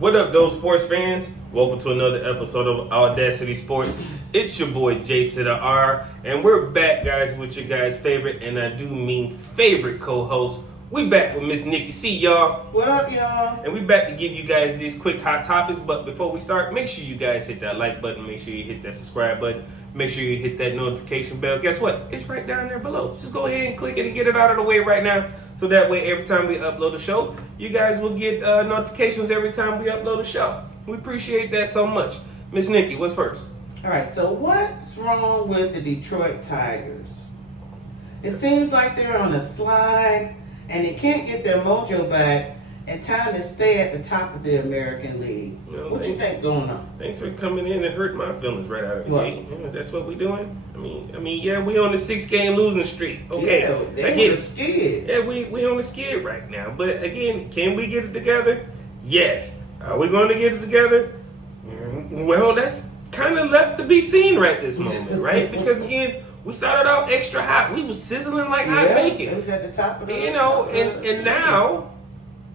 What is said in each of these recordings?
What up, those sports fans? Welcome to another episode of AwwDacity Sports. It's your boy J2DaR, and we're back, guys, with your guys' favorite, and I do mean favorite co-host. We back with Miss NikkiC, y'all. What up, y'all? And we back to give you guys these quick hot topics, but before we start, make sure you guys hit that like button, make sure you hit that subscribe button, make sure you hit that notification bell. Guess what? It's right down there below. Just go ahead and click it and get it out of the way right now, so that way every time we upload a show, you guys will get notifications every time we upload a show. We appreciate that so much. Miss Nikki, what's first? All right, so what's wrong with the Detroit Tigers? It seems like they're on a slide, and they can't get their mojo back in time to stay at the top of the American League. What you think going on? Thanks for coming in and hurting my feelings right out of the What? gate. Yeah, that's what we doing. I mean, yeah, we on the 6-game losing streak. Okay, Yeah, I they get were it. scared. Yeah, we on the skid right now. But again, can we get it together? Yes. Are we going to get it together? Well, that's kind of left to be seen right this moment, right? Because again, we started out extra hot. We was sizzling like hot It bacon. was at the top of the And now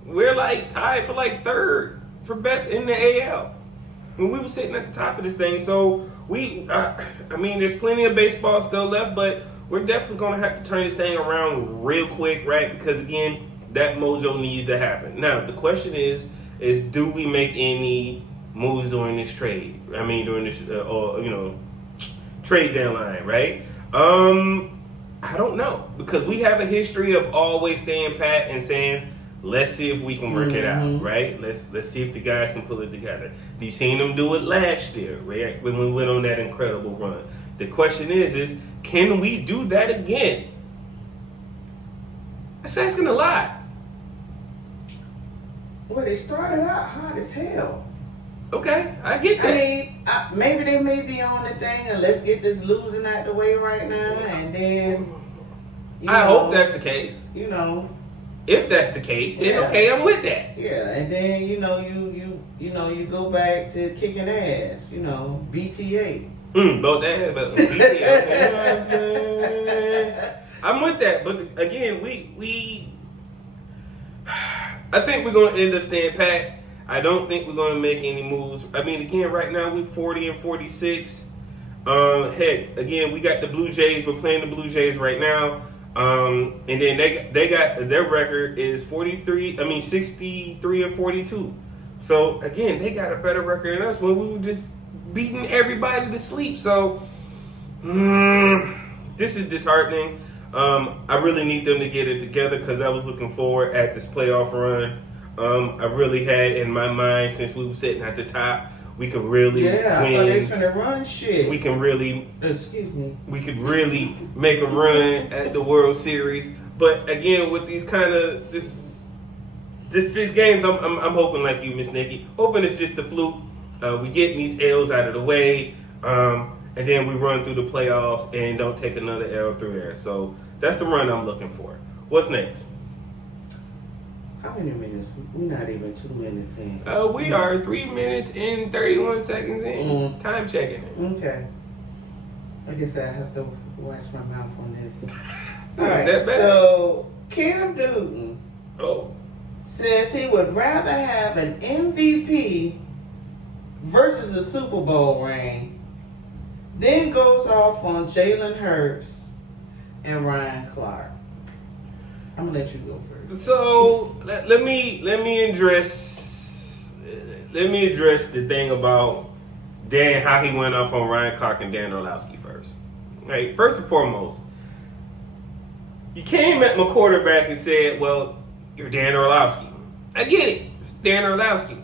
we're like tied for like third for best in the AL. When we were sitting at the top of this thing, so there's plenty of baseball still left, but we're definitely gonna have to turn this thing around real quick, right? Because again, that mojo needs to happen. Now the question is do we make any moves during this trade? During this trade deadline, right? I don't know, because we have a history of always staying pat and saying, let's see if we can work it out, right? Let's see if the guys can pull it together. You seen them do it last year, right? When we went on that incredible run. The question is can we do that again? That's asking a lot. Well, they started out hot as hell. Okay, I get that. Maybe they may be on the thing and let's get this losing out the way right now, and then I hope that's the case. If that's the case, then okay, I'm with that. Yeah, and then you go back to kicking ass. BTA. Both that, but BTA. Okay. I'm with that, but again, I think we're gonna end up staying pat. I don't think we're gonna make any moves. Again, right now we're 40 and 46. Heck, again, we got the Blue Jays. We're playing the Blue Jays right now. And then they got their record is 63 and 42. So again, they got a better record than us when we were just beating everybody to sleep. So this is disheartening. I really need them to get it together, because I was looking forward at this playoff run. I really had in my mind, since we were sitting at the top, we could really win. I thought they was finna run shit. We can really, we could really make a run at the World Series. But again, with these kind of this 6 games, I'm hoping, like you, Miss Nikki, hoping it's just a fluke. We getting these L's out of the way, and then we run through the playoffs and don't take another L through there. So that's the run I'm looking for. What's next? How many minutes? We're not even 2 minutes in. We are 3 minutes and 31 seconds in. Time checking it. Okay. I guess I have to watch my mouth on this. All Is right. that bad? So Cam Newton Oh. says he would rather have an MVP versus a Super Bowl ring, then goes off on Jalen Hurts and Ryan Clark. I'm gonna let you go first. So let me address the thing about how he went off on Ryan Clark and Dan Orlovsky first. Right. First and foremost, you came at my quarterback and said, "Well, you're Dan Orlovsky." I get it, Dan Orlovsky.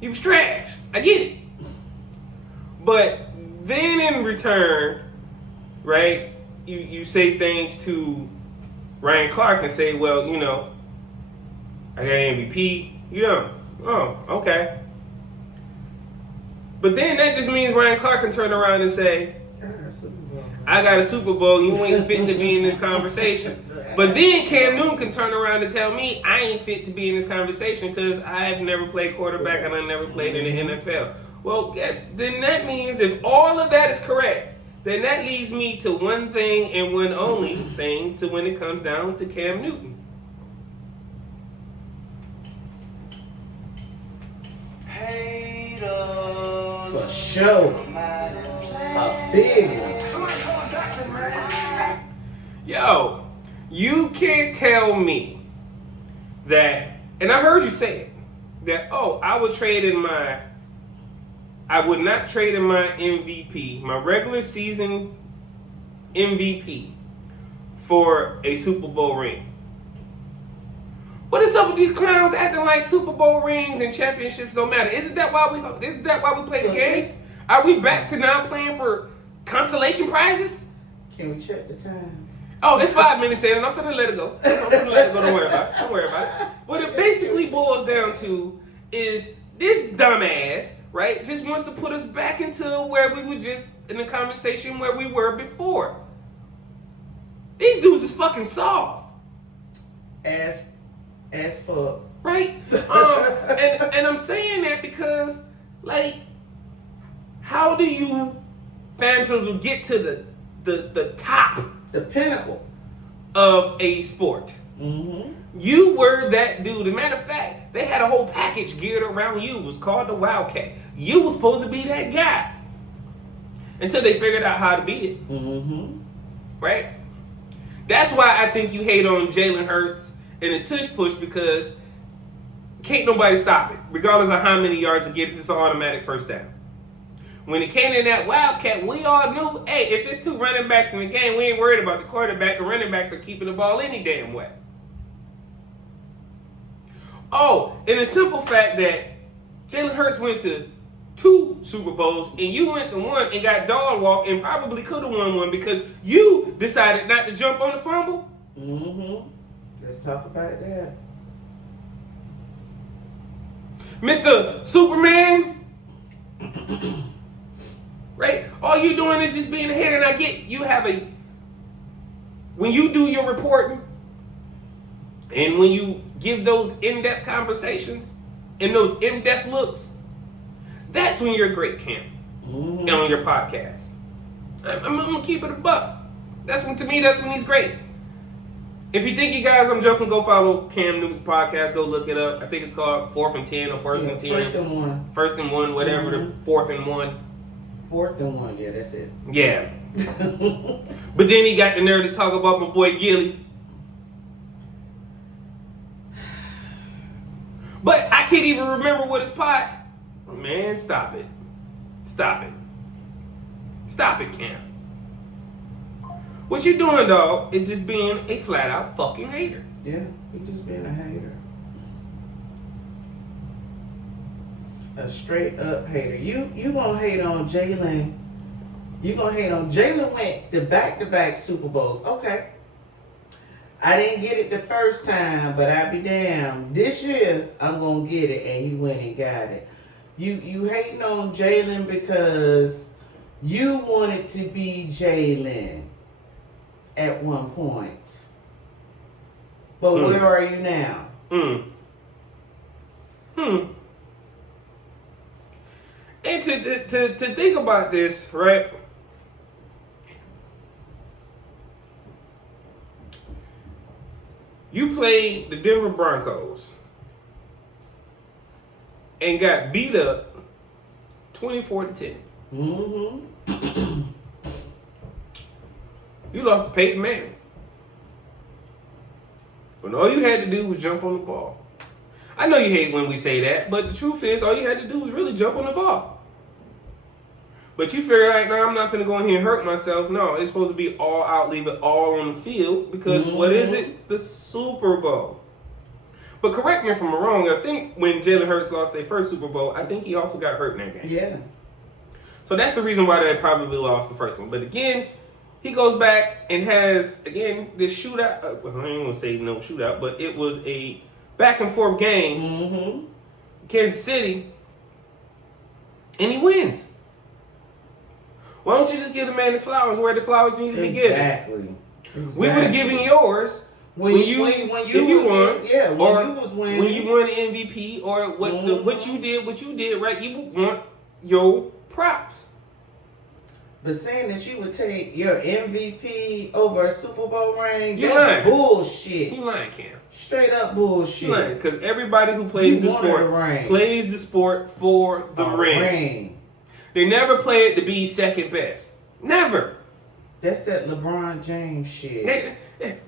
He was trash. I get it. But then in return, right, you say things to Ryan Clark and say, well, I got MVP. Oh, okay. But then that just means Ryan Clark can turn around and say, I got a Super Bowl, you ain't fit to be in this conversation. But then Cam Newton can turn around and tell me I ain't fit to be in this conversation because I've never played quarterback and I never played in the NFL. Well, then that means if all of that is correct, then that leads me to one thing and one only thing to when it comes down to Cam Newton. For sure. A big one. Somone Called. Yo, you can't tell me that, and I heard you say it, that, oh, I would not trade in my MVP, my regular season MVP, for a Super Bowl ring. What is up with these clowns acting like Super Bowl rings and championships don't matter? Isn't that why we play the game? Are we back to now playing for consolation prizes? Can we check the time? Oh, it's 5 minutes in, and I'm finna let it go. Don't worry about it. What it basically boils down to is this dumbass, right, just wants to put us back into where we were just in the conversation where we were before. These dudes is fucking soft. As fuck. Right? And I'm saying that because, like, how do you fathom to get to the top, the pinnacle of a sport? Mm-hmm. You were that dude. As a matter of fact, they had a whole package geared around you. It was called the Wildcat. You were supposed to be that guy until they figured out how to beat it. Mm-hmm. Right? That's why I think you hate on Jalen Hurts and the tush push, because can't nobody stop it. Regardless of how many yards it gets, it's an automatic first down. When it came in that Wildcat, we all knew, hey, if it's two running backs in the game, we ain't worried about the quarterback. The running backs are keeping the ball any damn way. Oh, and the simple fact that Jalen Hurts went to 2 Super Bowls and you went to 1 and got dog walk and probably could have won one because you decided not to jump on the fumble. Mm-hmm. Let's talk about that. Mr. Superman. Right? All you're doing is just being a hater, and I get you have when you do your reporting and when you give those in-depth conversations and those in-depth looks, that's when you're great, Cam. Mm-hmm. On your podcast. I'm gonna keep it a buck. To me, that's when he's great. If you think you guys I'm joking, go follow Cam Newton's podcast. Go look it up. I think it's called 4th and 10 or 1st and 10. 1st and 1. 1st and 1, whatever. Mm-hmm. The 4th and 1. 4th and 1, yeah, that's it. Yeah. But then he got the nerve to talk about my boy Gilly. But I can't even remember what his pod. Man, stop it. Stop it, Cam. What you're doing, dog, is just being a flat out fucking hater. Yeah, he just being a hater. A straight up hater. You gonna hate on Jalen. You gonna hate on Jalen went to back Super Bowls. Okay. I didn't get it the first time, but I be damned. This year I'm gonna get it, and he went and got it. You hating on Jalen because you wanted to be Jalen at one point. But where are you now? And to think about this, right? You played the Denver Broncos and got beat up 24-10. Mm-hmm. You lost to Peyton Manning. When all you had to do was jump on the ball. I know you hate when we say that, but the truth is all you had to do was really jump on the ball. But you figure like, nah, I'm not going to go in here and hurt myself. No, it's supposed to be all out, leave it all on the field because what is it? The Super Bowl. But correct me if I'm wrong, I think when Jalen Hurts lost their first Super Bowl, I think he also got hurt in that game. Yeah. So that's the reason why they probably lost the first one. But again, he goes back and has, again, this shootout. Well, I ain't going to say no shootout, but it was a back and forth game. Mm-hmm. Kansas City. And he wins. Why don't you just give the man his flowers where the flowers need to be given? Exactly. We would have given yours when you won, when you was winning, when you won the MVP, or what you did, right? You want your props. But saying that you would take your MVP over a Super Bowl ring, You that's lying. bullshit. You lying, Cam. Straight up bullshit. You lying. Because everybody who plays You the wanted sport a ring. plays the sport for the A ring. They never play it to be second best. Never. That's that LeBron James shit.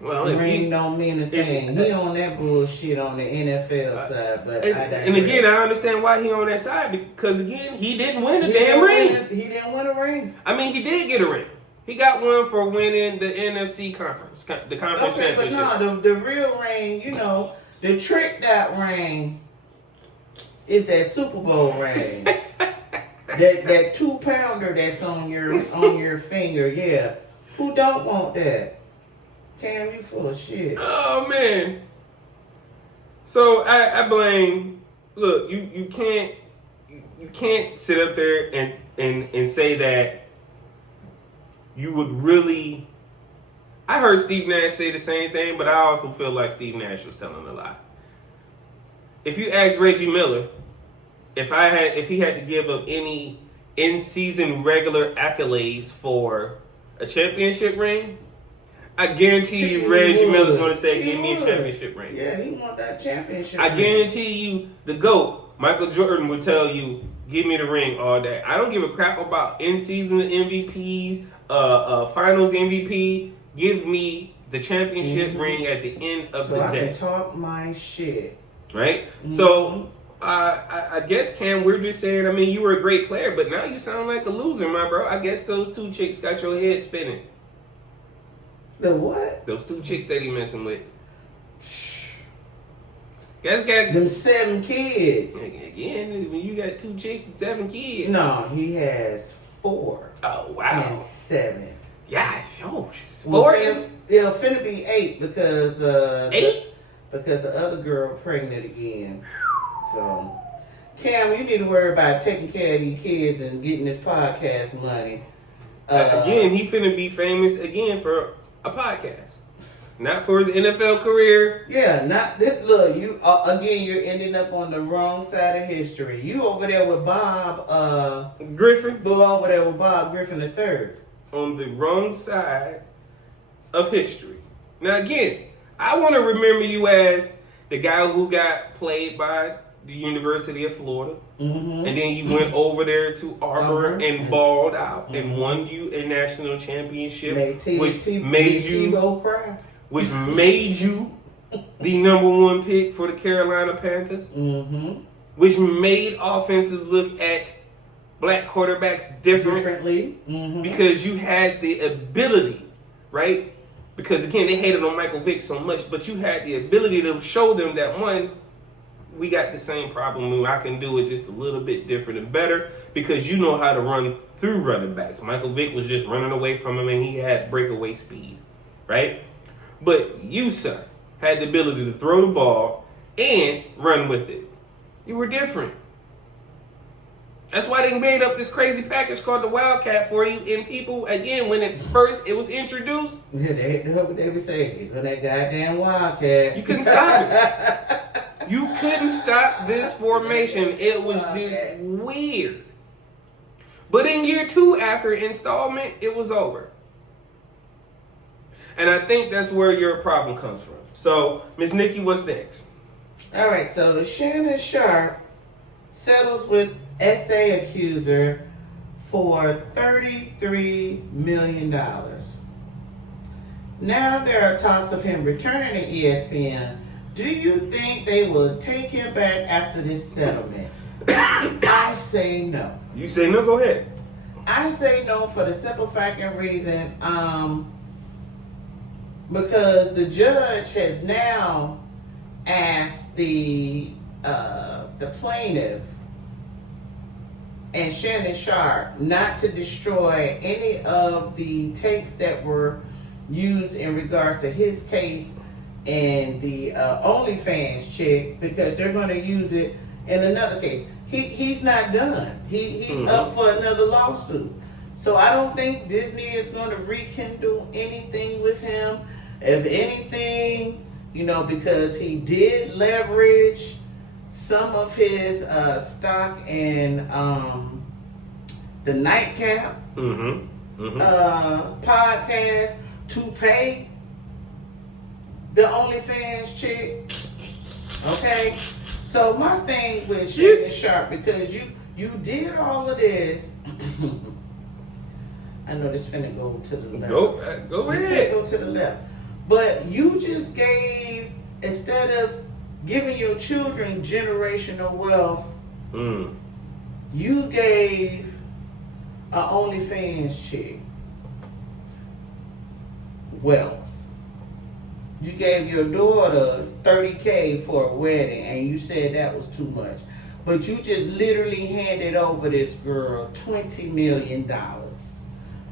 Well, The if ring he, don't mean a thing. He on that bullshit on the NFL side, but and again, I understand why he on that side because again, he didn't win the he damn didn't ring. win he didn't win a ring. I mean, he did get a ring. He got one for winning the NFC conference, the conference Okay, but championship. no, the real ring, the tricked out ring is that Super Bowl ring. that 2-pounder that's on your finger, yeah. Who don't want that? Cam, you full of shit. Oh man. So I blame. Look, you can't sit up there and say that you would really. I heard Steve Nash say the same thing, but I also feel like Steve Nash was telling a lie. If you ask Reggie Miller, if he had to give up any in-season regular accolades for a championship ring, I guarantee you Reggie Miller's going to say, give me a championship ring. Yeah, he want that championship I ring. guarantee you the GOAT, Michael Jordan, would tell you, give me the ring all day. I don't give a crap about in-season MVPs, finals MVP. Give me the championship ring at the end of the I day. can talk my shit. Right? So, I guess, Cam, we're just saying, I mean, you were a great player, but now you sound like a loser, my bro. I guess those two chicks got your head spinning. The what? Those two chicks that he messing with. Guess got Them 7 kids. again. When you got 2 chicks and 7 kids. No, he has 4 Oh wow. and 7. Yeah, oh, Well, 4 and it'll finna be 8 because 8. because the other girl pregnant again. So, Cam, you need to worry about taking care of these kids and getting this podcast money. Again, he finna be famous again for a podcast, not for his NFL career. Yeah, not that. Look, you again. You're ending up on the wrong side of history. You over there with Bob Griffin over there with Bob Griffin III. on the wrong side of history. Now again, I want to remember you as the guy who got played by the University of Florida, Mm-hmm. and then you went over there to Auburn and Mhm. balled out and won you a national championship, which made made you Tebow cry. which made you the number 1 pick for the Carolina Panthers, Mm-hmm. which made offenses look at black quarterbacks Differently. Mm-hmm. because you had the ability, right? Because again, they hated on Michael Vick so much, but you had the ability to show them that one, we got the same problem, and I can do it just a little bit different and better because you know how to run through running backs. Michael Vick was just running away from him, and he had breakaway speed, right? But you, son, had the ability to throw the ball and run with it. You were different. That's why they made up this crazy package called the Wildcat for you. And people, again, when it was introduced, Yeah, they would say, "Here go that goddamn Wildcat." you couldn't stop it. You couldn't stop this formation. It was just weird. But in year 2 after installment, it was over. And I think that's where your problem comes from. So, Miss Nikki, what's next? All right, so Shannon Sharp settles with SA accuser for $33 million. Now there are talks of him returning to ESPN. Do you think they will take him back after this settlement? I say no. You say no, go ahead. I say no for the simple fact and reason, because the judge has now asked the plaintiff and Shannon Sharp not to destroy any of the tapes that were used in regard to his case and the OnlyFans chick, because they're going to use it in another case. He's not done. He's up for another lawsuit. So I don't think Disney is going to rekindle anything with him. If anything, because he did leverage some of his stock in the nightcap. Mm-hmm. podcast to pay the OnlyFans chick. Okay? So my thing with Shannon Sharp, because you did all of this. I know this finna go to the left. Go This ahead. finna go to the left. But you just gave, instead of giving your children generational wealth, you gave a OnlyFans chick wealth. You gave your daughter $30K for a wedding, and you said that was too much. But you just literally handed over this girl $20 million.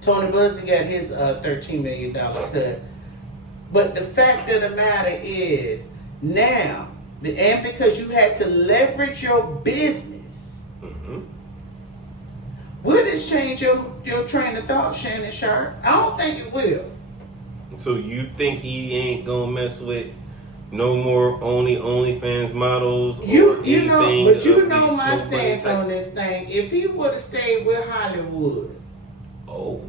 Tony Busby got his $13 million cut. But the fact of the matter is, now, and because you had to leverage your business, will this change your train of thought, Shannon Sharp? I don't think it will. So you think he ain't gonna mess with no more OnlyFans models? You or know, anything but you of know these my smoke stance money on this thing. If he would have stayed with Hollywood,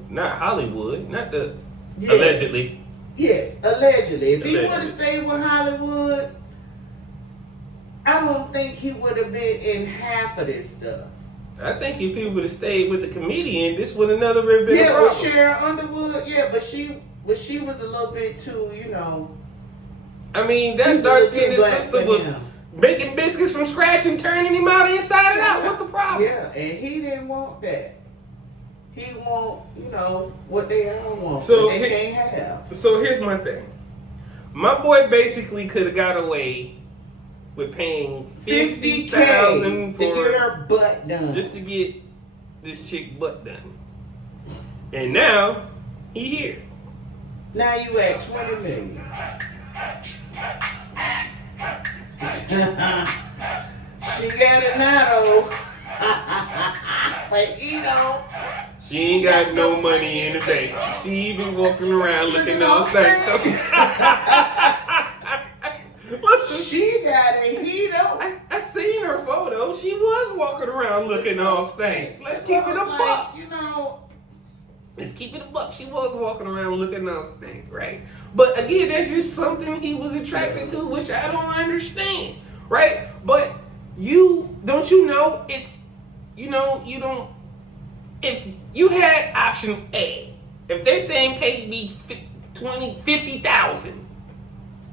not Hollywood, not the Yeah. allegedly. yes, allegedly, if he would Allegedly. have stayed with Hollywood, I don't think he would have been in half of this stuff. I think if he would have stayed with the comedian, this would have never been a Yeah, with problem. Sharon Underwood, yeah, but she was a little bit too, you know. I mean, she that was a little Darcy too his black sister for was him. making biscuits from scratch and turning him out inside and out. What's the problem? Yeah, and he didn't want that. He want, you know, what they all want, So but they he- can't have. So here's my thing. My boy basically could have got away with paying $50,000 to get for her butt done. just to get this chick butt done. And now he here. Now you at $20 million. She got it now though. But you know, She ain't got no money in the bank. She even walking around looking all stank. Listen, she got a heat up. I seen her photo. She was walking around looking all stank. Let's keep it a Like, buck. you know, Let's keep it a buck. She was walking around looking all stank, right? But again, that's just something he was attracted to, which I don't understand, right? But you know it's, you don't. If you had option A, if they're saying pay me $50,000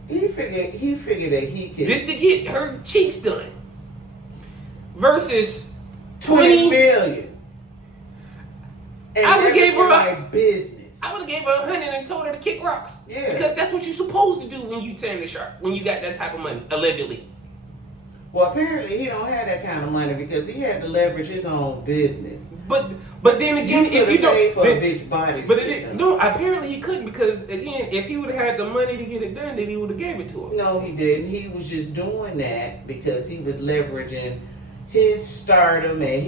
he figured that he could just to get her cheeks done, versus 20 million. And I would've gave her my business. I would have gave her 100 and told her to kick rocks. Yeah. Because that's what you're supposed to do when you turn the shark, when you got that type of money, allegedly. Well, apparently he don't have that kind of money because he had to leverage his own business. But then again, if you paid don't, for a then, bitch body, but apparently he couldn't, because again, if he would have had the money to get it done, then he would have gave it to her. No, he didn't. He was just doing that because he was leveraging his stardom and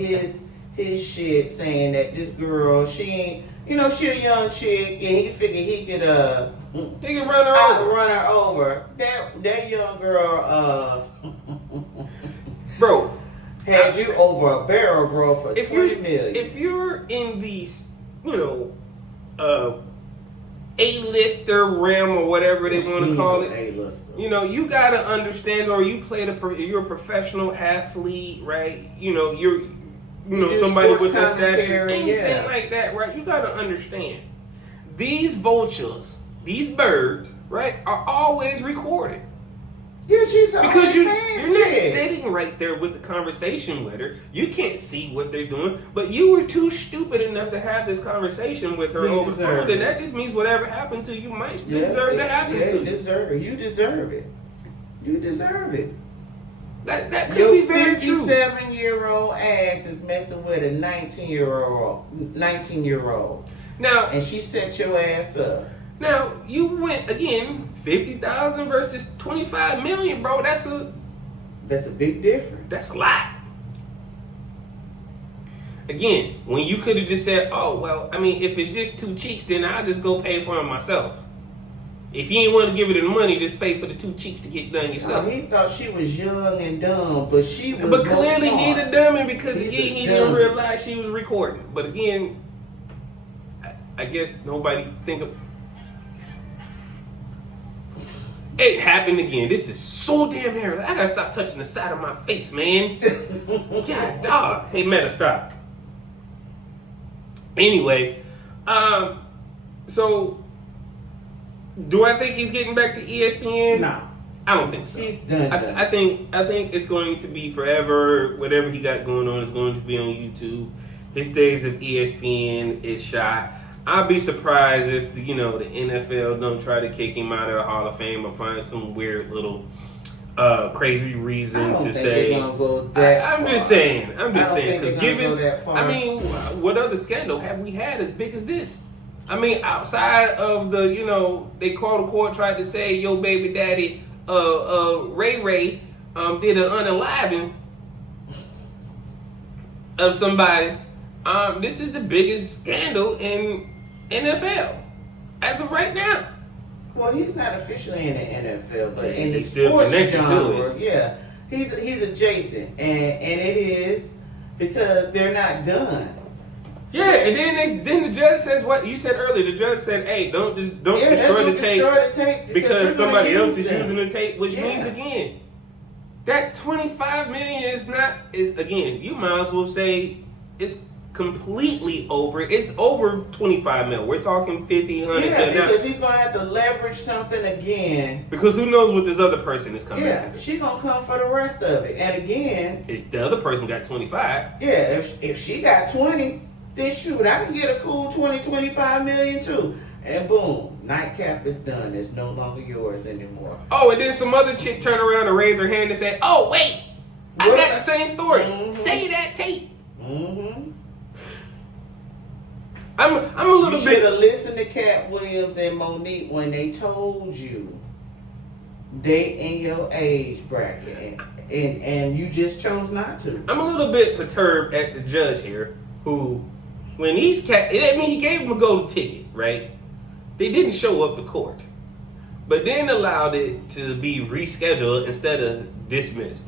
his shit, saying that this girl, she ain't, you know, she a young chick, and he figured he could He can run her over. outrun her over. That young girl Bro, had you over a barrel, bro, for if $20 million. if you're in the, A-lister realm or whatever they want to call it, A-lister. you gotta understand, or you you're a professional athlete, right? You're do somebody sports with that stature, commentary, anything yeah. like that, right? You gotta understand, these vultures, these birds, right, are always recorded. Yeah, she's a Because you're OnlyFans not chick. sitting right there with the conversation with her. You can't see what they're doing. But you were too stupid enough to have this conversation with her You over the deserve phone. it. And that just means whatever happened to you might Yeah, deserve to happen yeah, to you. You deserve it. You deserve it. You deserve it. That could Your be very true. 57-year-old ass is messing with a 19-year-old. Now, And she set your ass up. you went again 50,000 versus 25 million, bro. That's a big difference. That's a lot. Again, when you could have just said, "Oh well, I mean, if it's just two cheeks, then I'll just go pay for them myself." If you ain't want to give her the money, just pay for the two cheeks to get done yourself. No, he thought she was young and dumb, but she was. But more clearly smart. he the dummy because He's again a he didn't dummy. realize she was recording. But again, I guess nobody think of. It happened again. This is so damn hairy. I gotta stop touching the side of my face, man. God, dog. Hey, Meta, stop. Anyway, so do I think he's getting back to ESPN? No. I don't think so. He's done. I think it's going to be forever. Whatever he got going on is going to be on YouTube. His days of ESPN is shot. I'll be surprised if the NFL don't try to kick him out of the Hall of Fame or find some weird little crazy reason to say. I'm just saying because given, I mean, what other scandal have we had as big as this? I mean, outside of the, they called the court, tried to say your baby daddy, Ray, did an unaliving of somebody. This is the biggest scandal in NFL as of right now. Well, he's not officially in the NFL, but in the He's still sports connected to genre, it. yeah, he's adjacent, and it is because they're not done. Yeah, and then the judge says what you said earlier. The judge said, "Hey, don't destroy the tapes because somebody else is using the tape," which means again that $25 million is again. You might as well say it's completely over. It's over 25 mil. We're talking 50, 100. Yeah, because he's gonna have to leverage something again. Because who knows what this other person is coming. Yeah, she's gonna come for the rest of it. And again, if the other person got 25. Yeah, if she got 20, then shoot, I can get a cool 25 million too. And boom, nightcap is done. It's no longer yours anymore. Oh, and then some other chick turn around and raise her hand and say, "Oh wait, I got the same story. Mm-hmm. Say that tape." Mm-hmm. I'm a little You bit. should have listened to Cat Williams and Monique when they told you they in your age bracket, and you just chose not to. I'm a little bit perturbed at the judge here, who, when these cat, he gave him a golden ticket, right? They didn't show up to court, but then allowed it to be rescheduled instead of dismissed.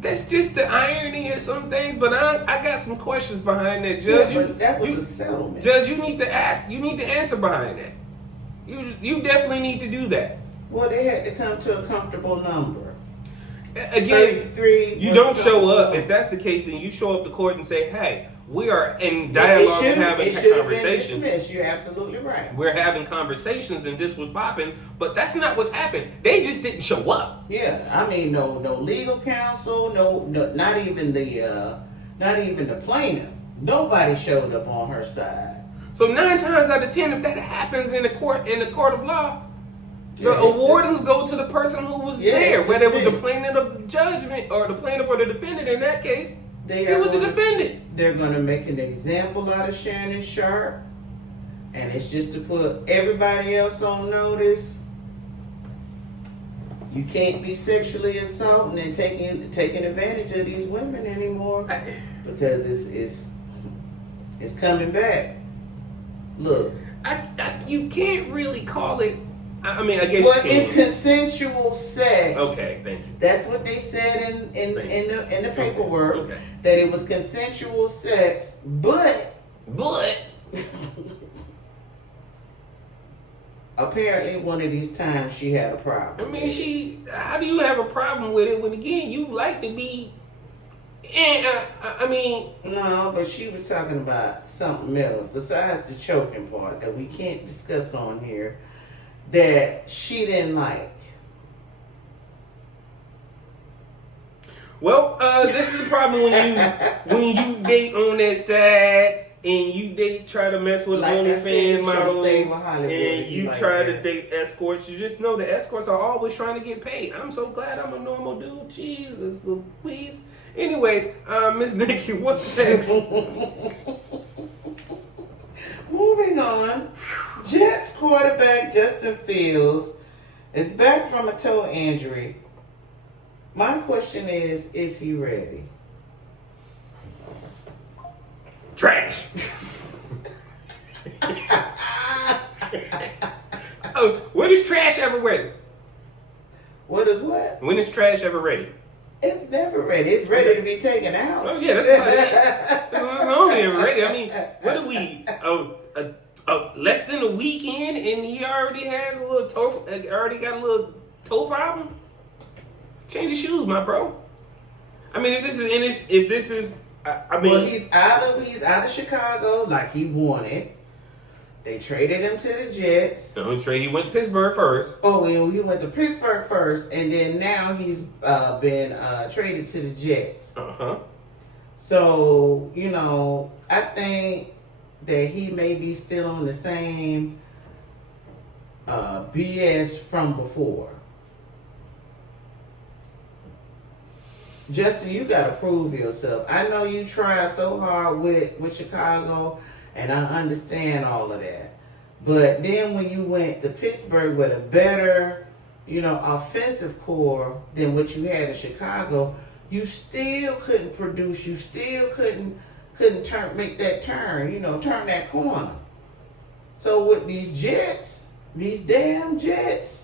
That's just the irony of some things, but I got some questions behind that, Judge. Yeah, but that was a settlement. Judge, you need to answer behind that. You definitely need to do that. Well, they had to come to a comfortable number. Again, 33 you don't show up. If that's the case, then you show up to court and say, "Hey, we are in dialogue and having conversations." You're absolutely right. We're having conversations, and this was popping, but that's not what's happened. They just didn't show up. Yeah, I mean, no legal counsel, no, not even the plaintiff. Nobody showed up on her side. So 9 times out of 10, if that happens in the court of law, the awardings go to the person who was there, whether it was the plaintiff of the judgment or the plaintiff or the defendant. In that case, it was the defendant. They're going to make an example out of Shannon Sharp, and it's just to put everybody else on notice. You can't be sexually assaulting and taking advantage of these women anymore because it's coming back. Look, you can't really call it. I mean, I guess. Well, you can. it's consensual sex. Okay, thank you. That's what they said in the paperwork. Okay. That it was consensual sex, but apparently one of these times she had a problem. I mean, how do you have a problem with it when again you like to be? No, but she was talking about something else besides the choking part that we can't discuss on here. That she didn't like. Well, this is the problem when you date on that side and you try to mess with Like OnlyFans models and you try to date escorts. You just know the escorts are always trying to get paid. I'm so glad I'm a normal dude. Jesus Louise. Anyways, Miss Nikki, what's next? Moving on, Jets quarterback Justin Fields is back from a toe injury. My question is he ready? Trash. Oh, when is trash ever ready? What is what? When is trash ever ready? It's never ready. It's ready to be taken out. Oh yeah, that's only ever ready. I mean, what are we? Less than a week in, and he already has a little toe. Already got a little toe problem. Change your shoes, my bro. I mean, if this is, I mean, well, he's out of Chicago like he wanted. They traded him to the Jets. no trade. He went to Pittsburgh first. Oh, well, he went to Pittsburgh first, and then now he's been traded to the Jets. So, I think that he may be still on the same BS from before. Justin, you got to prove yourself. I know you tried so hard with Chicago, and I understand all of that. But then when you went to Pittsburgh with a better, offensive core than what you had in Chicago, you still couldn't produce. You still couldn't make that turn, turn that corner. So with these Jets, these damn Jets,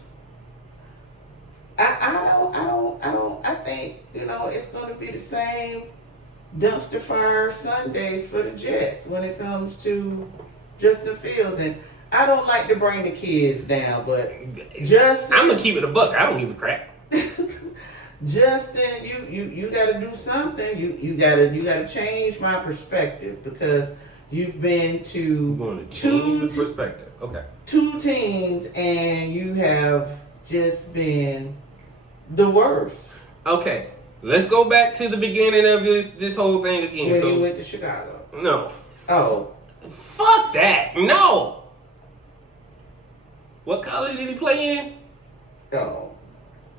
I think, it's going to be the same dumpster fire Sundays for the Jets when it comes to Justin Fields. And I don't like to bring the kids down, but Justin, I'm gonna keep it a buck. I don't give a crap. Justin, you got to do something. You got to change my perspective, because you've been to going to change the perspective. Okay. 2 teams and you have just been the worst. Okay. Let's go back to the beginning of this whole thing again. When you went to Chicago. No. Oh. Fuck that. No. What college did he play in? Oh.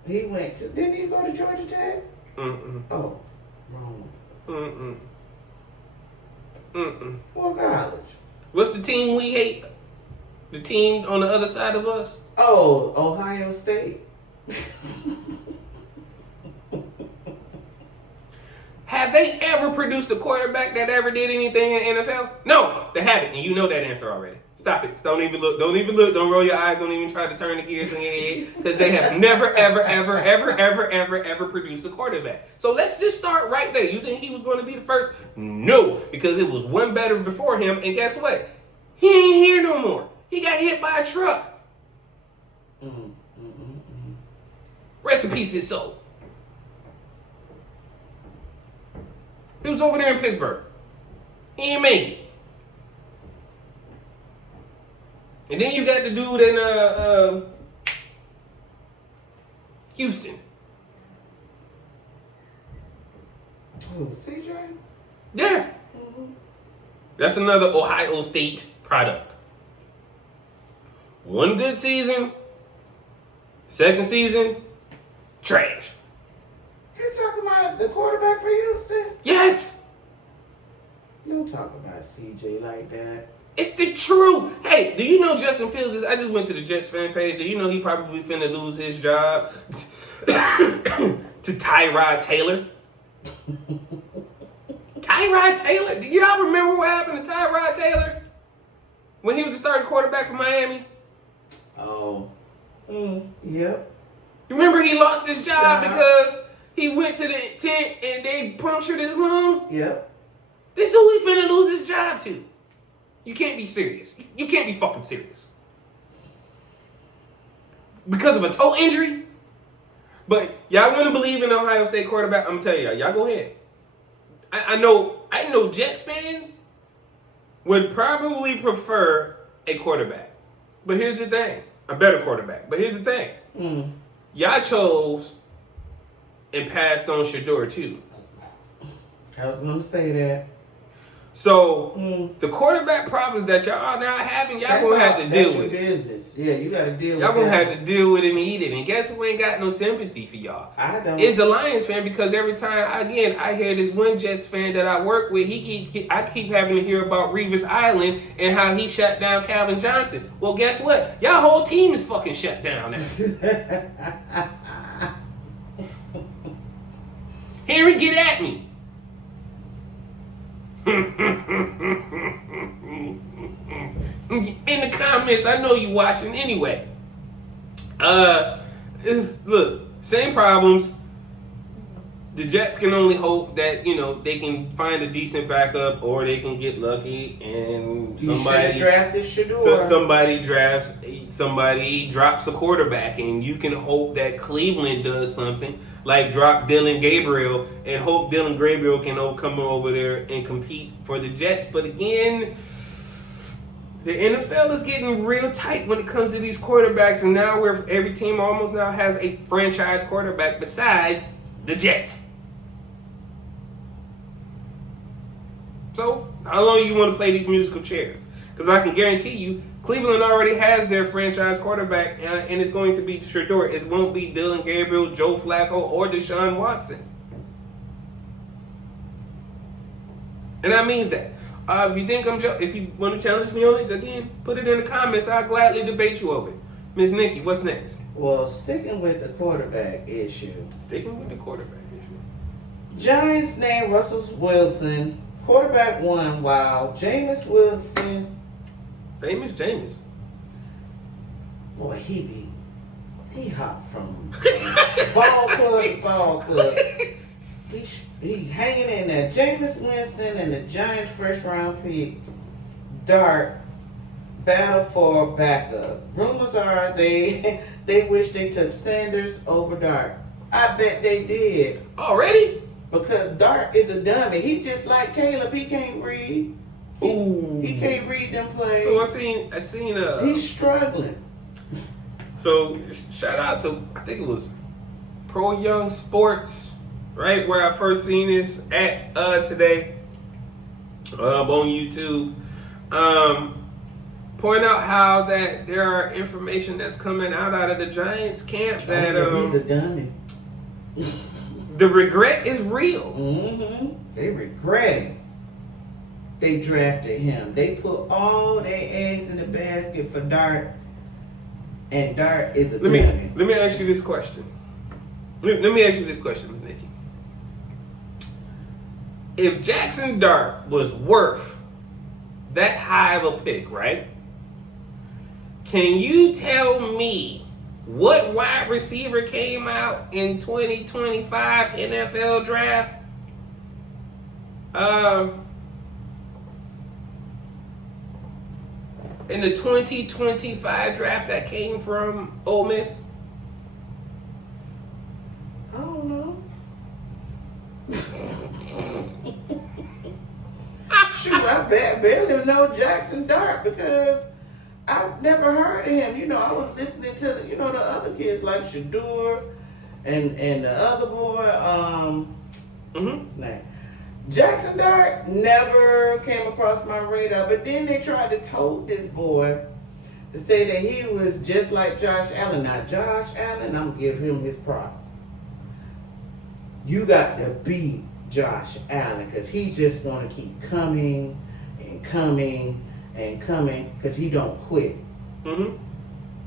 He went to, didn't he go to Georgia Tech? Mm-mm. Oh. Wrong. Mm-mm. Mm-mm. What college? What's the team we hate? The team on the other side of us? Oh, Ohio State. Have they ever produced a quarterback that ever did anything in the NFL? No, they haven't, and you know that answer already. Stop it. Don't even look. Don't even look. Don't roll your eyes. Don't even try to turn the gears in your head, because they have never, ever produced a quarterback. So let's just start right there. You think he was going to be the first? No, because it was one better before him, and guess what? He ain't here no more. He got hit by a truck. Rest in peace, his soul. He was over there in Pittsburgh. He ain't make it. And then you got the dude in Houston. Oh, CJ? Yeah. That's another Ohio State product. One good season, second season, trash. You're talking about the quarterback for Houston? Yes. Don't talk about CJ like that. It's the truth. Hey, do you know Justin Fields is, I just went to the Jets fan page. Do you know he probably finna lose his job to Tyrod Taylor? Tyrod Taylor? Do y'all remember what happened to Tyrod Taylor when he was the starting quarterback for Miami? Oh. Yep. You remember he lost his job because he went to the tent and they punctured his lung? Yep. This is who he finna lose his job to. You can't be serious. You can't be fucking serious. Because of a toe injury? But y'all want to believe in Ohio State quarterback? I'm telling y'all go ahead. I know Jets fans would probably prefer a quarterback. But here's the thing. A better quarterback. But here's the thing. Y'all chose and passed on Shador too. I was going to say that. So, the quarterback problems that y'all are now having, y'all going to have to deal with it. Business. Yeah, you got to deal with it. Y'all going to have to deal with it and eat it. And guess who ain't got no sympathy for y'all? I don't. It's the Lions fan, because every time, again, I hear this one Jets fan that I work with, I keep having to hear about Revis Island and how he shut down Calvin Johnson. Well, guess what? Y'all whole team is fucking shut down now. Henry, get at me. In the comments, I know you watching anyway. Look, same problems. the Jets can only hope that, you know, they can find a decent backup, or they can get lucky and somebody drafted Shador. Somebody drops a quarterback, and you can hope that Cleveland does something like drop Dylan Gabriel and hope Dylan Gabriel can come over there and compete for the Jets. But again, the NFL is getting real tight when it comes to these quarterbacks, and now every team almost now has a franchise quarterback besides the Jets. So, how long you want to play these musical chairs? Because I can guarantee you, Cleveland already has their franchise quarterback, and it's going to be Shador. It won't be Dylan Gabriel, Joe Flacco, or Deshaun Watson. And that means that. If you want to challenge me on it, again, put it in the comments. I'll gladly debate you over it. Miss Nikki, what's next? Well, sticking with the quarterback issue. Giants named Russell Wilson quarterback 1, while Jameis Wilson, famous Jameis, boy, he hopped from ball club to ball club. He hanging in there. Jameis Winston and the Giants' first round pick, Dart, battle for backup. Rumors are they wish they took Sanders over Dart. I bet they did. Already? Because Dart is a dummy. He just like Caleb. He can't read. He can't read them plays. So I seen he's struggling. So shout out to, I think it was Pro Young Sports, right, where I first seen this at today on YouTube. Point out how that there are information that's coming out of the Giants camp that he's a dummy. The regret is real. Mm-hmm. They regret it. They drafted him. They put all their eggs in the basket for Dart, and Dart is a dummy. Let me ask you this question. Let me ask you this question, Ms. Nikki. If Jackson Dart was worth that high of a pick, right? Can you tell me what wide receiver came out in 2025 NFL draft? In the 2025 draft that came from Ole Miss? I don't know. Shoot, I barely know Jackson Dart because I've never heard of him. You know, I was listening to the other kids like Shador and the other boy, what's his name? Jackson Dart never came across my radar, but then they tried to tote this boy to say that he was just like Josh Allen. Now, Josh Allen, I'm going to give him his prop. You got to beat Josh Allen because he just going to keep coming and coming and coming because he don't quit. Mm-hmm.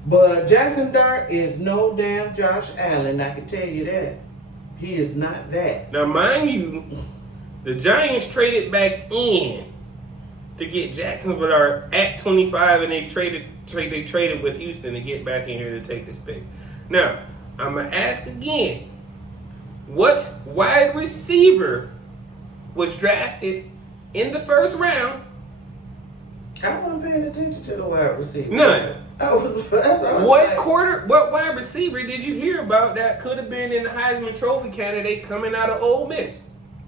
But Jackson Dart is no damn Josh Allen, I can tell you that. He is not that. Now, mind you, the Giants traded back in to get Jackson Dart at 25, and they traded with Houston to get back in here to take this pick. Now, I'm going to ask again, what wide receiver was drafted in the first round? I wasn't paying attention to the wide receiver. None. What wide receiver did you hear about that could have been in the Heisman Trophy candidate coming out of Ole Miss?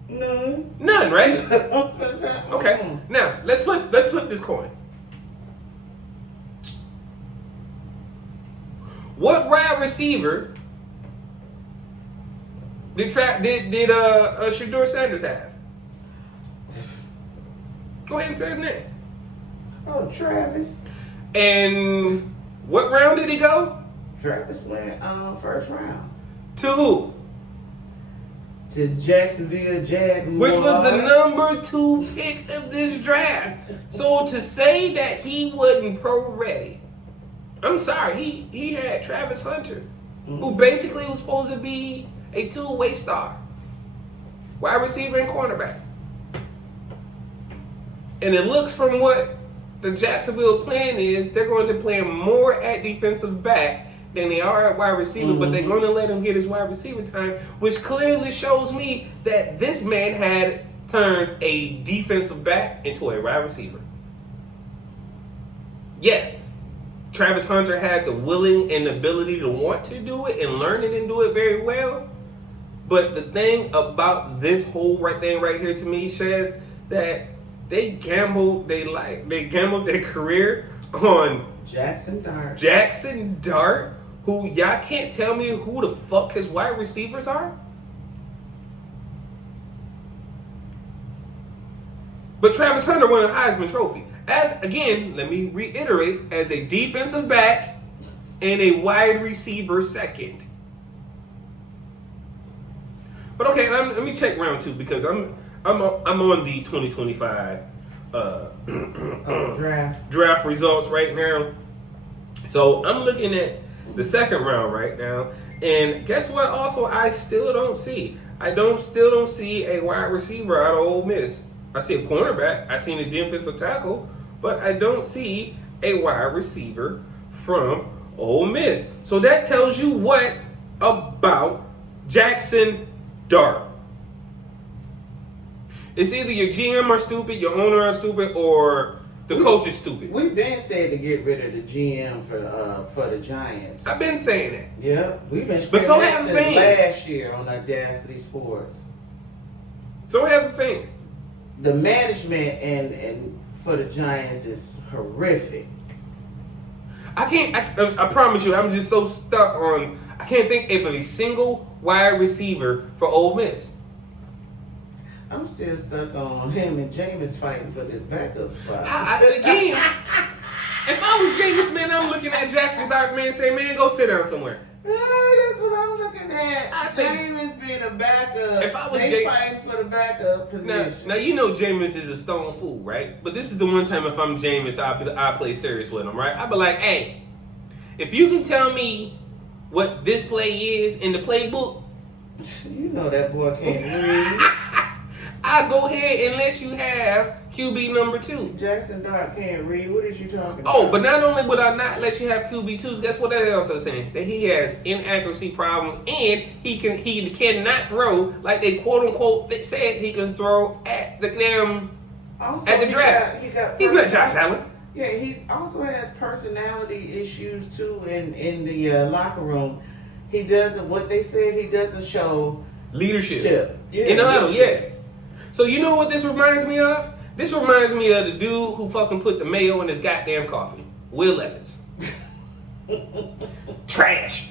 None, right? Okay. Okay. Now let's flip this coin. What wide receiver did Shador Sanders have? Go ahead and say his name. Oh, Travis. And what round did he go? Travis went first round. To who? To Jacksonville Jaguars. Which was the number 2 pick of this draft. So to say that he wasn't pro ready, I'm sorry, he had Travis Hunter, who basically was supposed to be a two-way star. Wide receiver and cornerback. And it looks from what the Jacksonville plan is, they're going to play him more at defensive back than they are at wide receiver, but they're going to let him get his wide receiver time, which clearly shows me that this man had turned a defensive back into a wide receiver. Yes, Travis Hunter had the willing and ability to want to do it and learn it and do it very well. But the thing about this whole thing right here to me says that they gambled their career on Jackson Dart, who y'all can't tell me who the fuck his wide receivers are. But Travis Hunter won a Heisman Trophy. As again, let me reiterate, as a defensive back and a wide receiver second. But okay, let me check round 2 because I'm on the 2025 draft results right now. So I'm looking at the second round right now, and guess what? Also, I still don't see. Still don't see a wide receiver out of Ole Miss. I see a cornerback. I see a defensive tackle, but I don't see a wide receiver from Ole Miss. So that tells you what about Jackson Dart? It's either your GM are stupid, your owner are stupid, or the coach is stupid. We've been saying to get rid of the GM for the Giants. I've been saying that. Yeah, we've been. But so have the fans. Last year on AwwDacity Sports. So have the fans. The management and for the Giants is horrific. I promise you, I'm just so stuck on. I can't think of a single wide receiver for Ole Miss. I'm still stuck on him and Jameis fighting for this backup spot. Again, if I was Jameis, man, I'm looking at Jackson Dart, man, say, man, go sit down somewhere. That's what I'm looking at. Jameis being a backup. If I was fighting for the backup position. Now you know Jameis is a stone fool, right? But this is the one time if I'm Jameis, I play serious with him, right? I'll be like, hey, if you can tell me what this play is in the playbook, you know that boy can't read. I'll go ahead and let you have QB number 2. Jackson Dart can't read. What is you talking about? Oh, but not only would I not let you have QB2s, guess what they're also saying? That he has inaccuracy problems and he cannot throw like they quote unquote said he can throw at the at the draft. He's not Josh Allen. Yeah, he also has personality issues too in the locker room. He doesn't what they said he doesn't show leadership. Yeah, in the huddle, yeah. So you know what this reminds me of? This reminds me of the dude who fucking put the mayo in his goddamn coffee. Will Evans. Trash.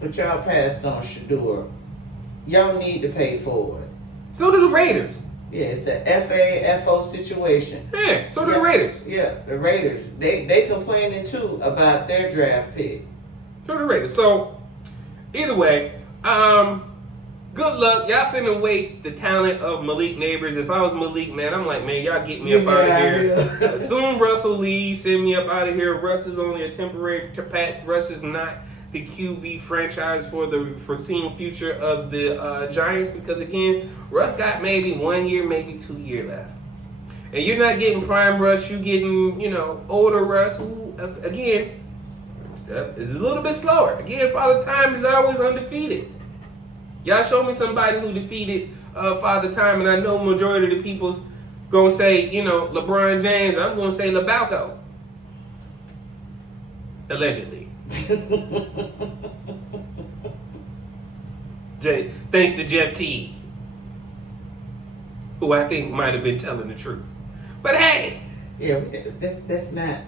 But y'all passed on Shador. Y'all need to pay for it. So do the Raiders. Yeah, it's a FAFO situation. Yeah, so do the Raiders. Yeah, the Raiders. They complaining too about their draft pick. So the Raiders. So either way, good luck. Y'all finna waste the talent of Malik Neighbors. If I was Malik, man, I'm like, man, y'all get me up out of here. Soon Russell leaves, send me up out of here. Russ is only a temporary patch. Russ is not the QB franchise for the foreseen future of the Giants because, again, Russ got maybe 1 year, maybe 2 years left. And you're not getting prime Russ. You're getting, older Russ who, again, is a little bit slower. Again, Father Time is always undefeated. Y'all show me somebody who defeated Father Time, and I know majority of the people's going to say, LeBron James. I'm going to say LeBalco. Allegedly. Thanks to Jeff Teague, who I think might have been telling the truth. But hey, yeah, that's not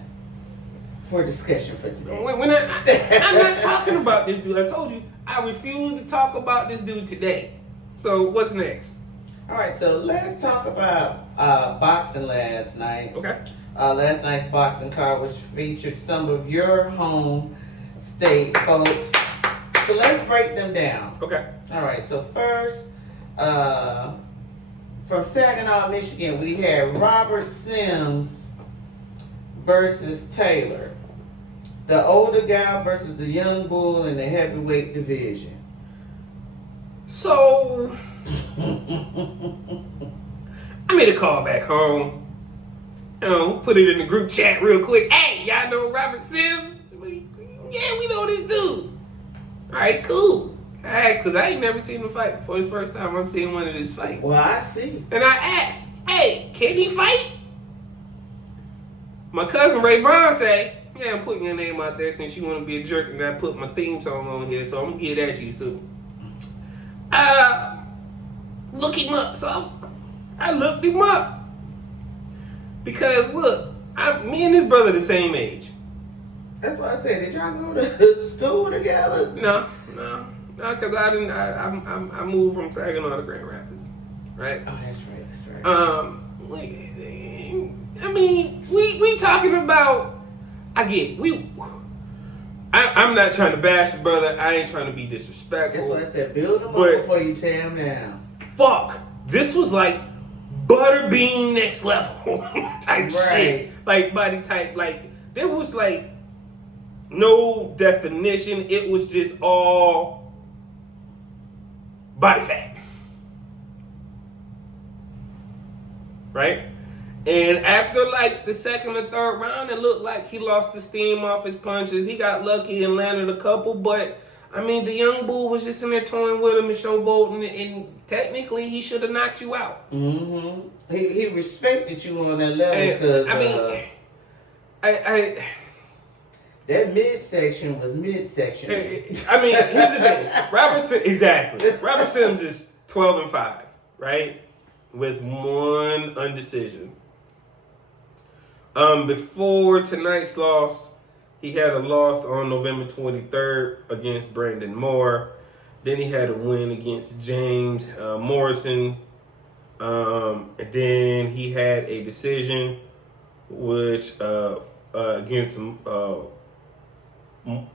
for discussion for today. I'm not talking about this dude. I told you I refuse to talk about this dude today. So what's next? All right, so let's talk about boxing last night. Okay. Last night's boxing card, which featured some of your home state folks. So let's break them down. Okay. All right, so first, from Saginaw, Michigan, we had Robert Sims versus Taylor. The older guy versus the young bull in the heavyweight division. So, I made a call back home. Put it in the group chat real quick. Hey, y'all know Robert Sims? Yeah, we know this dude. All right, cool. Because I ain't never seen him fight before. It's the first time I'm seeing one of his fights. Well, I see. And I asked, hey, can he fight? My cousin Ray Vaughn say, yeah, I'm putting your name out there since you want to be a jerk, and I put my theme song on here, so I'm going to get at you soon. Look him up. So I looked him up. Because, look, me and his brother the same age. That's why I said, did y'all go to school together? No, because I moved from Saginaw to Grand Rapids, right? Oh, that's right. I mean, we talking about. I'm not trying to bash the brother. I ain't trying to be disrespectful. That's why I said, build him up before you tear him down. Fuck, this was like butterbean next level type shit. Like body type. Like there was like no definition. It was just all body fat. Right? And after like the second or third round, it looked like he lost the steam off his punches. He got lucky and landed a couple, but I mean, the young bull was just in there toying with him and showboating, and technically he should have knocked you out. Mm-hmm. He respected you on that level because I that midsection was midsection. I mean, here's the thing. Robert Sims is 12-5, right? With one undecision. Before tonight's loss, he had a loss on November 23rd against Brandon Moore. Then he had a win against James Morrison. And then he had a decision which against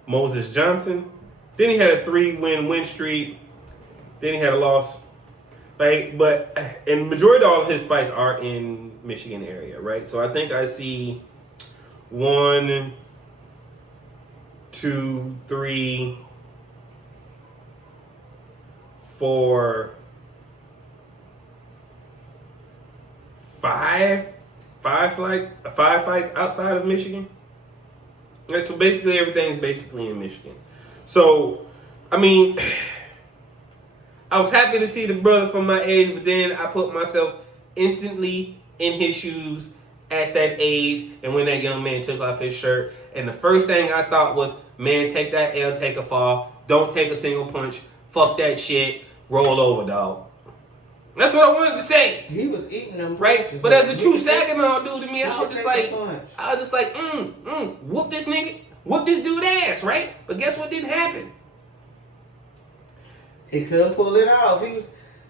Moses Johnson. Then he had a 3-win win streak. Then he had a loss. Right, but and majority of all of his fights are in Michigan area, right? So I think I see 1, 2, 3, 4, 5 fights outside of Michigan. And so basically everything's basically in Michigan. So I mean, I was happy to see the brother from my age, but then I put myself instantly in his shoes at that age, and when that young man took off his shirt, and the first thing I thought was, man, take that L, take a fall, don't take a single punch, fuck that shit, roll over, dog. That's what I wanted to say. He was eating them right, punches. but as a true Saginaw dude to me, I was just like, punch. Whoop this nigga, whoop this dude ass, right? But guess what didn't happen? He couldn't pull it off. He was,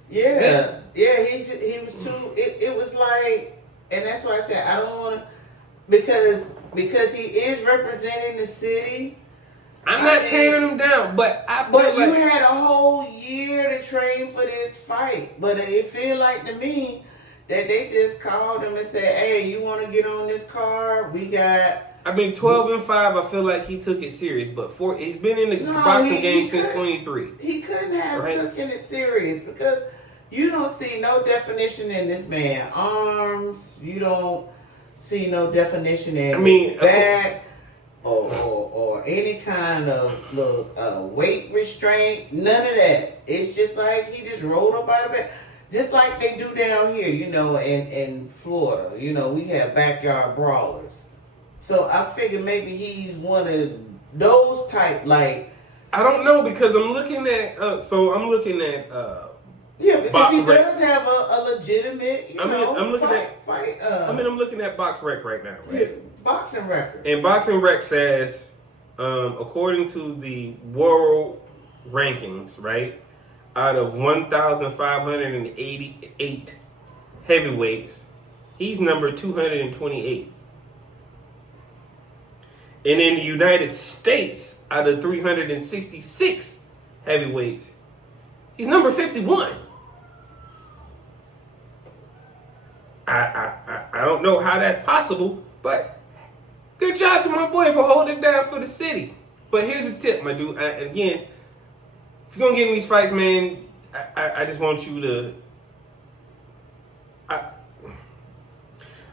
he was too. It was like, and that's why I said I don't want to, because he is representing the city. I'm not tearing him down, but I feel But like you had a whole year to train for this fight. But it feel like to me that they just called him and said, "Hey, you want to get on this card? We got." I mean, 12-5. I feel like he took it serious, but he's been in the boxing game since 23. He couldn't have taken it serious because you don't see no definition in this man's arms. You don't see no definition in his back or any kind of weight restraint. None of that. It's just like he just rolled up out of bed. Just like they do down here, in Florida. We have backyard brawlers. So I figured maybe he's one of those type, like. I don't know because I'm looking at. Yeah, because he does have a legitimate, I'm looking fight. I'm looking at Box Rec right now, right? Yeah, boxing record. And Boxing Rec says, according to the world rankings, right, out of 1,588 heavyweights, he's number 228. And in the United States, out of 366 heavyweights, he's number 51. I don't know how that's possible, but good job to my boy for holding it down for the city. But here's a tip, my dude. Again, if you're going to get in these fights, man, I just want you to...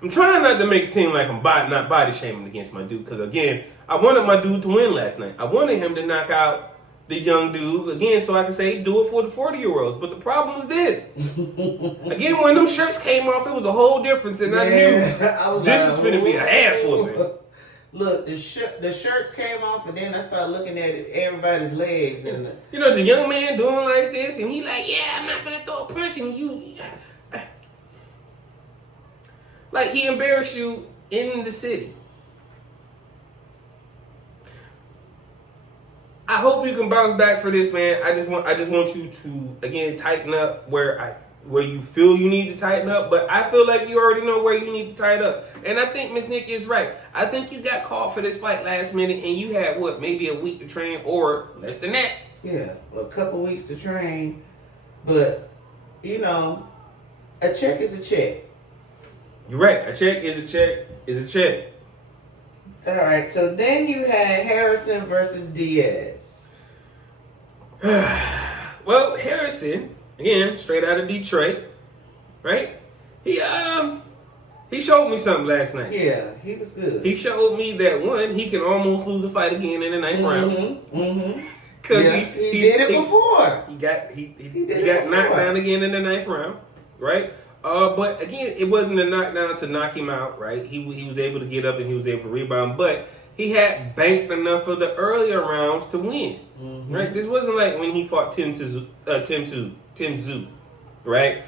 I'm trying not to make it seem like I'm not body shaming against my dude, because again, I wanted my dude to win last night. I wanted him to knock out the young dude again, so I can say do it for the 40-year-olds. But the problem is this: again, when them shirts came off, it was a whole difference, and I knew this is finna be an ass whooping. Look, the shirts came off, and then I started looking at everybody's legs, and the young man doing like this, and he like, yeah, I'm not finna throw a punch, and you, like he embarrassed you in the city. I hope you can bounce back for this, man. I just want you to again tighten up where you feel you need to tighten up, but I feel like you already know where you need to tighten up. And I think Miss Nikki is right. I think you got called for this fight last minute, and you had maybe a week to train, or less than that. Yeah, a couple weeks to train, but a check is a check. You're right. A check is a check is a check. All right, so then you had Harrison versus Diaz. Well, Harrison, again, straight out of Detroit, right? He showed me something last night. Yeah, he was good. He showed me that one, he can almost lose a fight again in the ninth round. Mm-hmm. Cause yeah, he did it before. He got knocked down again in the ninth round, right? But again, it wasn't a knockdown to knock him out, right? He was able to get up and he was able to rebound, but he had banked enough of the earlier rounds to win, right? This wasn't like when he fought Tim Tszyu, right?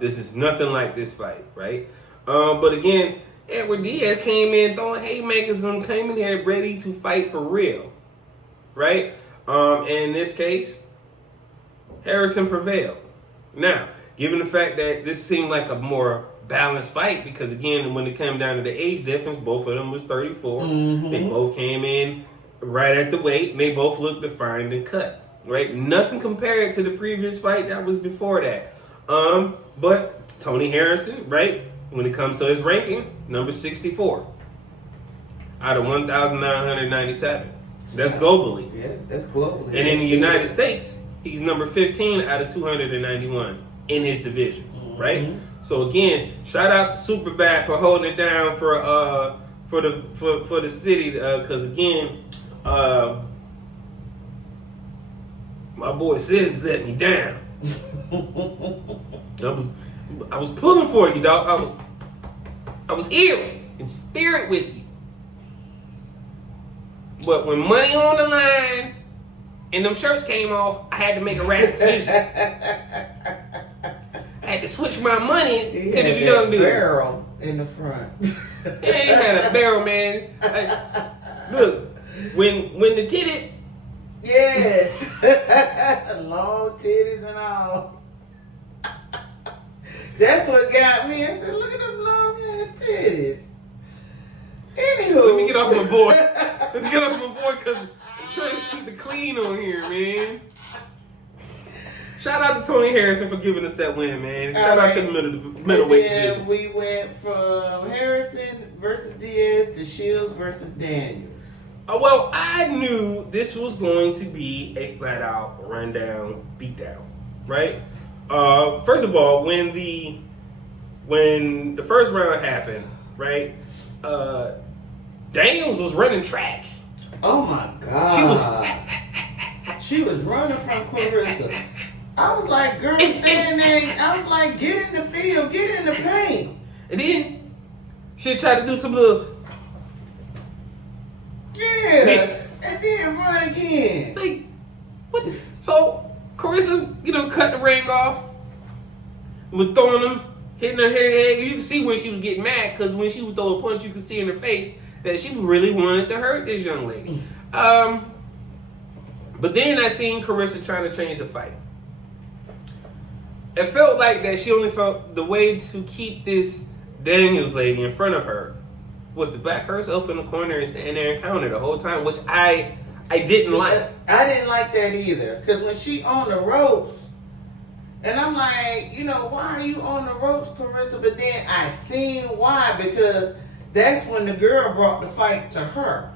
This is nothing like this fight, right? But again, Edward Diaz came in throwing haymakers and came in there ready to fight for real, right? And in this case, Harrison prevailed. Now, given the fact that this seemed like a more balanced fight, because again, when it came down to the age difference, both of them was 34. They both came in right at the weight, and they both looked defined and cut, right? Nothing compared to the previous fight that was before that. But Tony Harrison, right, when it comes to his ranking, number 64 out of 1,997. That's globally. Yeah, that's globally. And in the United States, he's number 15 out of 291 in his division, right? So again, shout out to Superbad for holding it down for the city, because again, my boy Sims let me down. I was pulling for you, dog. I was here in spirit with you. But when money on the line and them shirts came off, I had to make a rash decision. I had to switch my money to the young dude. Barrel in the front. Yeah, he had a barrel, man. Look, when the titty. Yes. Long titties and all. That's what got me. I said, look at them long ass titties. Anywho. Let me get off my boy. Because I'm trying to keep it clean on here, man. Shout out to Tony Harrison for giving us that win, man. Shout out to the middleweight division. We went from Harrison versus Diaz to Shields versus Daniels. Well, I knew this was going to be a flat-out rundown beatdown, right? First of all, when the first round happened, right? Daniels was running track. Oh my God! She was running from Clarissa. I was like, girl, stand there. I was like, get in the field, get in the paint. And then she tried to do some little. Yeah, and then run again. Like, what? So Carissa, cut the ring off. Was throwing them, hitting her head. You can see when she was getting mad, because when she would throw a punch, you could see in her face that she really wanted to hurt this young lady. But then I seen Carissa trying to change the fight. It felt like that she only felt the way to keep this Daniels lady in front of her was to back herself in the corner and stand there and counter the whole time, which I didn't like. I didn't like that either, because when she on the ropes, and I'm like, why are you on the ropes, Carissa? But then I seen why, because that's when the girl brought the fight to her.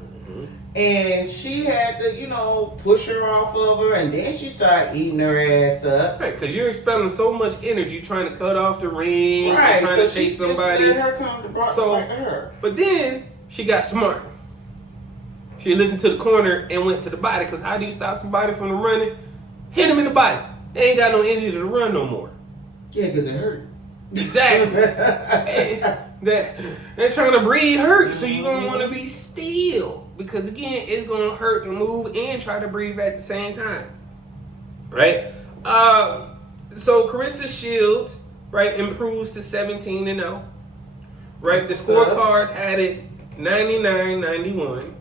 And she had to, you know, push her off of her, and then she started eating her ass up. Right, because you're expending so much energy trying to cut off the ring, Right, trying so to chase she somebody. just let her come to fight to her. But then she got smart. She listened to the corner and went to the body. Because how do you stop somebody from the running? Hit him in the body. They ain't got no energy to run no more. Yeah, because it hurt. Exactly. They're trying to breathe hurt, so you're gonna want to be still, because again, it's gonna hurt to move and try to breathe at the same time, right? So Carissa Shields, right, improves to 17-0, right? The scorecards had it 99-91,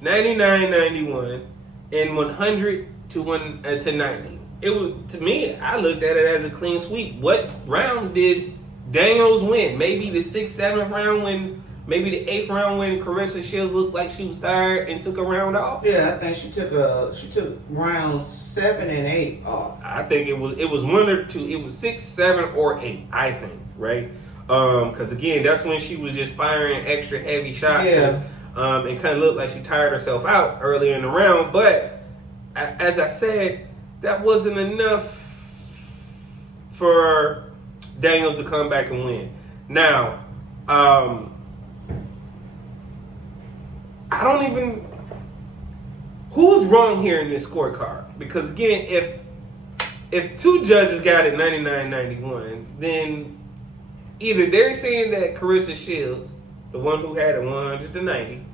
99-91, and 100 to 90. It was, to me, I looked at it as a clean sweep. What round did Daniels win? Maybe the 6th, 7th round when, maybe the 8th round when Carissa Shields looked like she was tired and took a round off. Yeah, I think she took rounds 7 and 8 off. I think it was 1 or 2. It was 6, 7, or 8. I think, right? Because again, that's when she was just firing extra heavy shots. Yeah. And kind of looked like she tired herself out earlier in the round. But as I said, that wasn't enough for Daniels to come back and win. Now, I don't even... Who's wrong here in this scorecard? Because again, if two judges got it 99-91, then either they're saying that Carissa Shields, the one who had it 100 to 90,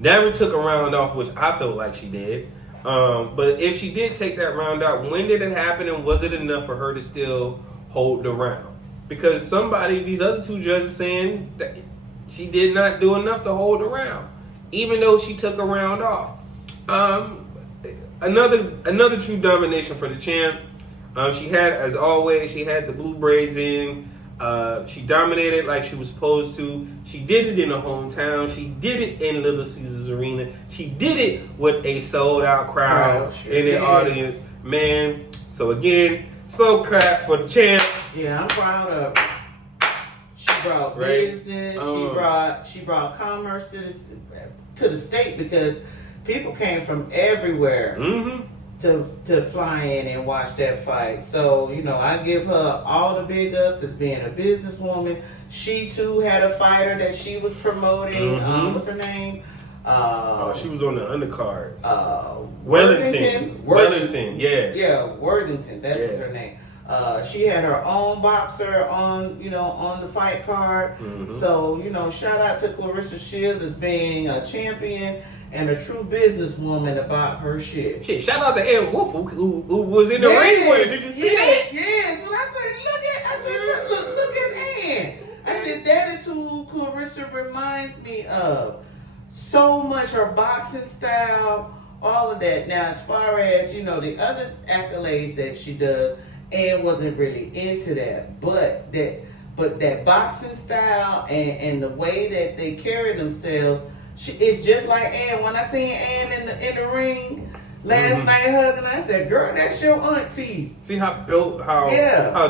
never took a round off, which I feel like she did. But if she did take that round out, when did it happen, and was it enough for her to still hold the round? Because these other two judges saying that she did not do enough to hold the round, even though she took a round off. Another true domination for the champ. She had, as always, she had the blue braids in. She dominated like she was supposed to. She did it in her hometown. She did it in Little Caesars Arena. She did it with a sold-out crowd in the audience. Man, so again, slow clap for the champ. Yeah, I'm proud of her. She brought business. She brought commerce to the state, because people came from everywhere. Mm-hmm. To fly in and watch that fight. So, you know, I give her all the big ups as being a businesswoman. She too had a fighter that she was promoting. Mm-hmm. What's her name? She was on the undercards. Wellington. Yeah. Yeah, Worthington. That was her name. She had her own boxer on the fight card. Mm-hmm. So, you know, shout out to Clarissa Shields as being a champion and a true businesswoman about her shit. Shit, shout out to Ann Wolf who was in the ring with her. Did you see that? Yes. When I said, look at Ann. I said, that is who Clarissa reminds me of. So much her boxing style, all of that. Now, as far as, you know, the other accolades that she does, Ann wasn't really into that. But that boxing style and the way that they carry themselves, it's just like Ann. When I seen Ann in the ring last night hugging, I said, "Girl, that's your auntie." See how built, how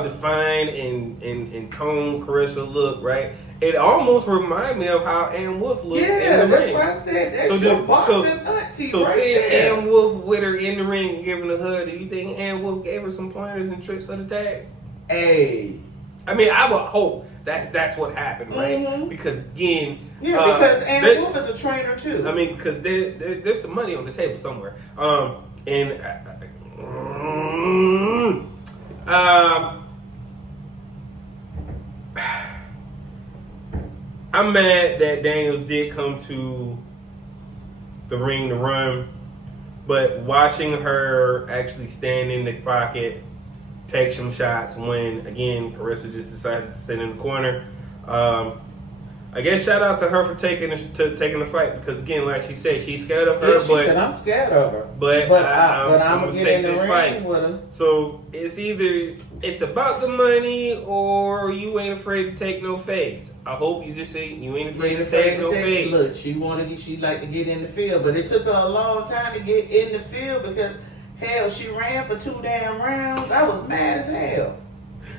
defined and toned Carissa looked, right? It almost reminded me of how Ann Wolf looked in the that's ring. why I said that's your boxing auntie. So right seeing there. Ann Wolf with her in the ring giving a hug, do you think Ann Wolf gave her some pointers and tricks of the tag? Hey. I mean, I would hope that's what happened, right? Mm-hmm. Because again, because Ann Wolf is a trainer too. I mean, because there's some money on the table somewhere. I'm mad that Daniels did come to the ring to run, but watching her actually stand in the pocket, take some shots when, again, Carissa just decided to sit in the corner. I guess shout out to her for taking the fight, because again, like she said, she's scared of her. She said, I'm scared of her. But I'm gonna get in the this ring fight with her. So it's either it's about the money or you ain't afraid to take no fades. I hope you just say you ain't afraid to take no fades. Look, she like to get in the field, but it took her a long time to get in the field because hell, she ran for 2 damn rounds. I was mad as hell.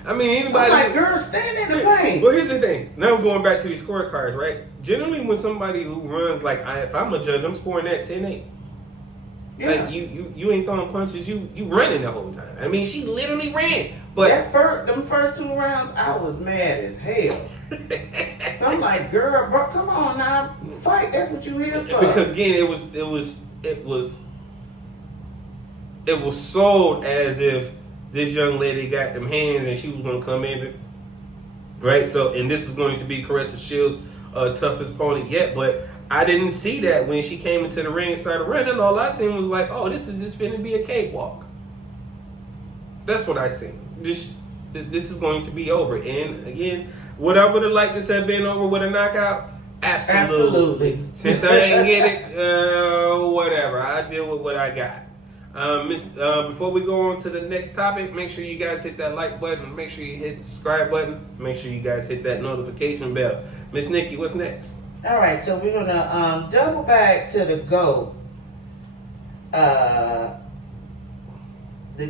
I mean, I'm anybody. like, girl, stand in the paint. Well, here's the thing. Now we're going back to these scorecards, right? Generally, when somebody who runs like if I'm a judge, I'm scoring that 10-8. Yeah. Like you ain't throwing punches. You running the whole time. I mean, she literally ran. But them first 2 rounds, I was mad as hell. I'm like, girl, bro, come on now, fight. That's what you here for. because again, it was sold as if this young lady got them hands and she was going to come in, right? So, and this is going to be Caressa Shields' toughest opponent yet, but I didn't see that when she came into the ring and started running. All I seen was like, oh, this is just finna be a cakewalk. That's what I seen. This is going to be over. And again, would I would have liked this have been over with a knockout? Absolutely. Since I didn't get it, whatever. I deal with what I got. Before we go on to the next topic, make sure you guys hit that like button. Make sure you hit the subscribe button. Make sure you guys hit that notification bell. Miss Nikki, what's next? All right, so we're gonna double back to the GOAT, the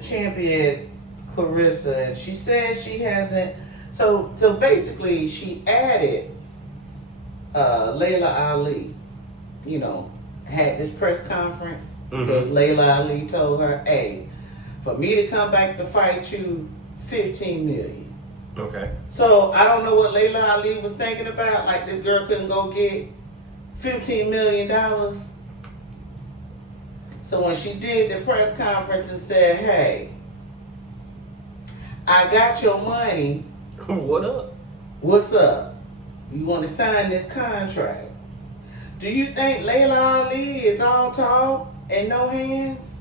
champion Caressa, and she says she hasn't. So basically, she added Layla Ali. You know, had this press conference because Layla Ali told her, "Hey, for me to come back to fight you, $15 million." Okay. So I don't know what Layla Ali was thinking about. Like this girl couldn't go get $15 million. So when she did the press conference and said, "Hey, I got your money. What up? What's up? You want to sign this contract?" Do you think Layla Ali is all talk and no hands?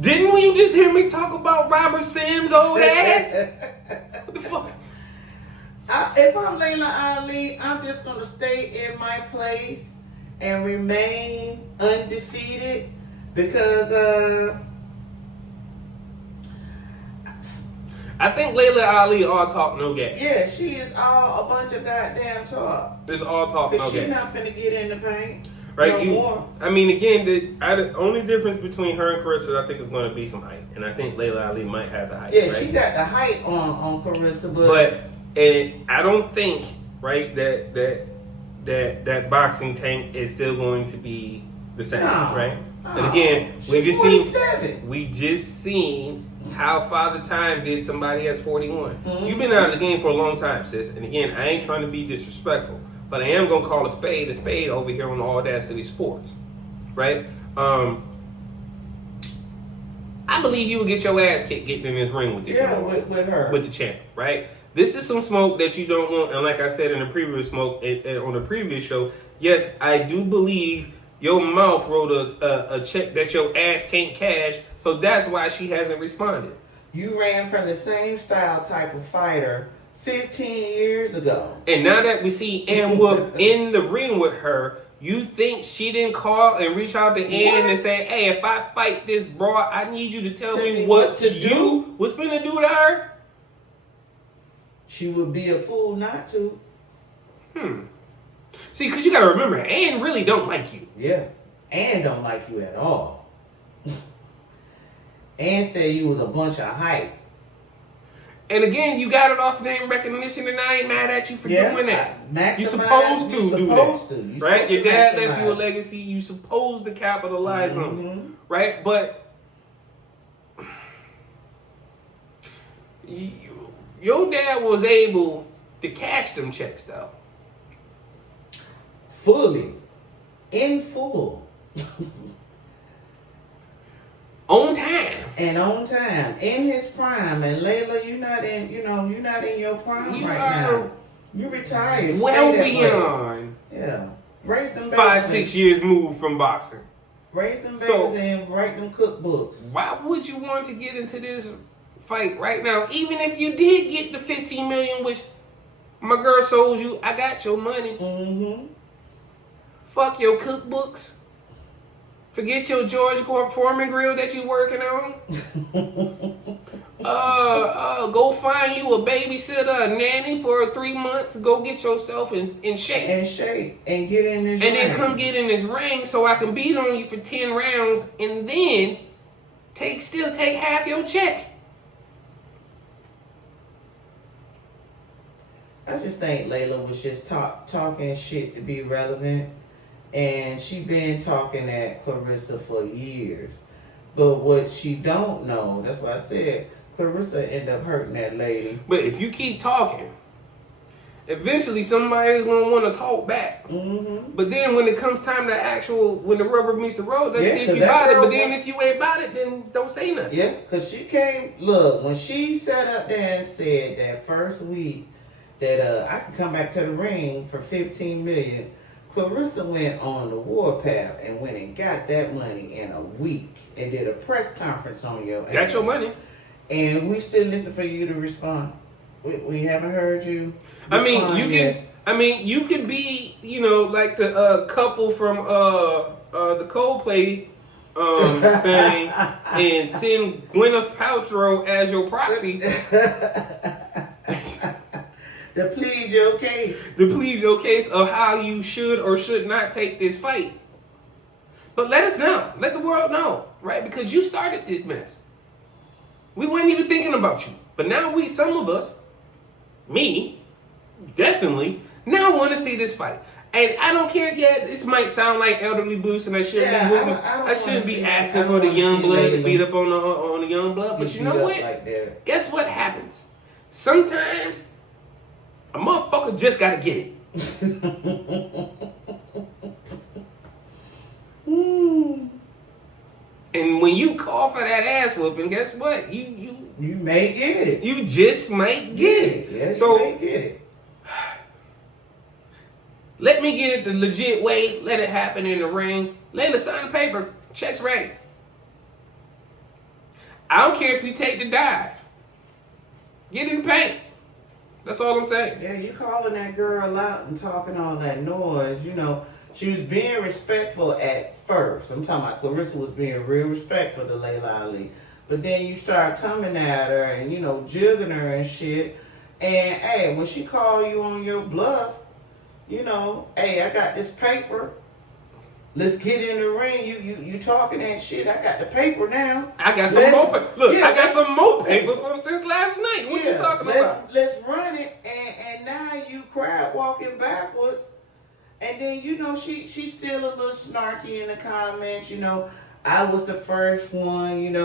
Didn't you just hear me talk about Robert Sims' old ass? What the fuck? If I'm Layla Ali, I'm just going to stay in my place and remain undefeated because I think Layla Ali all talk, no game. yeah, she is all a bunch of goddamn talk. It's all talk, no Because she's game. not finna get in the paint. Right? No more. I mean, again, the only difference between her and Caressa, I think, is going to be some height. And I think Layla Ali might have the height. Yeah, right? she got the height on Caressa, But I don't think, right, that boxing tank is still going to be the same, No. right? No. And again, She's 47. we just seen how Father Time did somebody that's 41. Mhm. You've been out of the game for a long time, sis. And again, I ain't trying to be disrespectful, but I am gonna call a spade over here on AwwDacity Sports, right? I believe you would get your ass kicked getting in this ring with this young woman. with her. With the champ, right? This is some smoke that you don't want, and like I said in the previous smoke on the previous show, yes, I do believe your mouth wrote a check that your ass can't cash, so that's why she hasn't responded. You ran from the same style type of fighter 15 years ago. And now that we see Ann Wolf in the ring with her, you think she didn't call and reach out to Ann and say, "Hey, if I fight this broad, I need you to tell me what to do." What's finna do to her? She would be a fool not to. See, because you got to remember, Ann really don't like you. Yeah. Ann don't like you at all. Ann said you was a bunch of hype. And again, you got it off name recognition, and I ain't mad at you for doing that. You supposed to do that, right? Your dad left you a legacy. You supposed to capitalize on it, right? But your dad was able to cash them checks, though. Fully. In full. On time. And on time. In his prime. And Layla, you're not in your prime You right are now. You retired. well Stay that way. beyond Yeah. Raise them 5-6 years moved from boxing. Raise them babies So- and write them cookbooks. Why would you want to get into this fight right now? Even if you did get the $15 million, which my girl sold you, I got your money. Mm-hmm. Fuck your cookbooks. Forget your George Foreman grill that you working on. Go find you a babysitter, a nanny for 3 months. Go get yourself in shape. And shape. And get in this And then ring. come get in this ring so I can beat on you for 10 rounds and then take half your check. I just think Layla was just talking shit to be relevant, and she been talking at Clarissa for years. But what she don't know, that's why I said Clarissa end up hurting that lady. But if you keep talking, eventually somebody's gonna want to talk back. Mm-hmm. But then when it comes time to when the rubber meets the road, let's Yeah, see if 'cause you that about it. girl But then if you ain't about it, then don't say nothing. Yeah, because she came, look, when she sat up there and said that first week that I can come back to the ring for $15 million, Clarissa went on the warpath and went and got that money in a week and did a press conference on your Got your money. And we still listen for you to respond. We haven't heard you. I mean, respond you yet. can. I mean, you could be, like the couple from the Coldplay thing, and send Gwyneth Paltrow as your proxy to plead your case. to plead your case of how you should or should not take this fight. But let us know. Let the world know, right? Because you started this mess. We weren't even thinking about you. But now some of us, me, definitely, now want to see this fight. And I don't care yet. This might sound like elderly boost, and I shouldn't be moving. I shouldn't be asking for the young blood to beat up on the young blood. But you know what? Like Guess what happens? Sometimes a motherfucker just gotta get it. And when you call for that ass whooping, guess what? You may get it. You just might get it. Yes, so you may get it. Let me get it the legit way. Let it happen in the ring. Layla, sign the paper. Check's ready. I don't care if you take the dive. Get in the paint. That's all I'm saying. Yeah, you calling that girl out and talking all that noise, she was being respectful at first. I'm talking about Clarissa was being real respectful to Layla Ali. But then you start coming at her and, jugging her and shit. And, hey, when she call you on your bluff, hey, I got this paper. Let's get in the ring. You talking that shit. I got the paper now. I got some more paper. Look, I got some more paper from since last night. What you talking about? Let's run it. And now you crab walking backwards. And then, she's still a little snarky in the comments. I was the first one.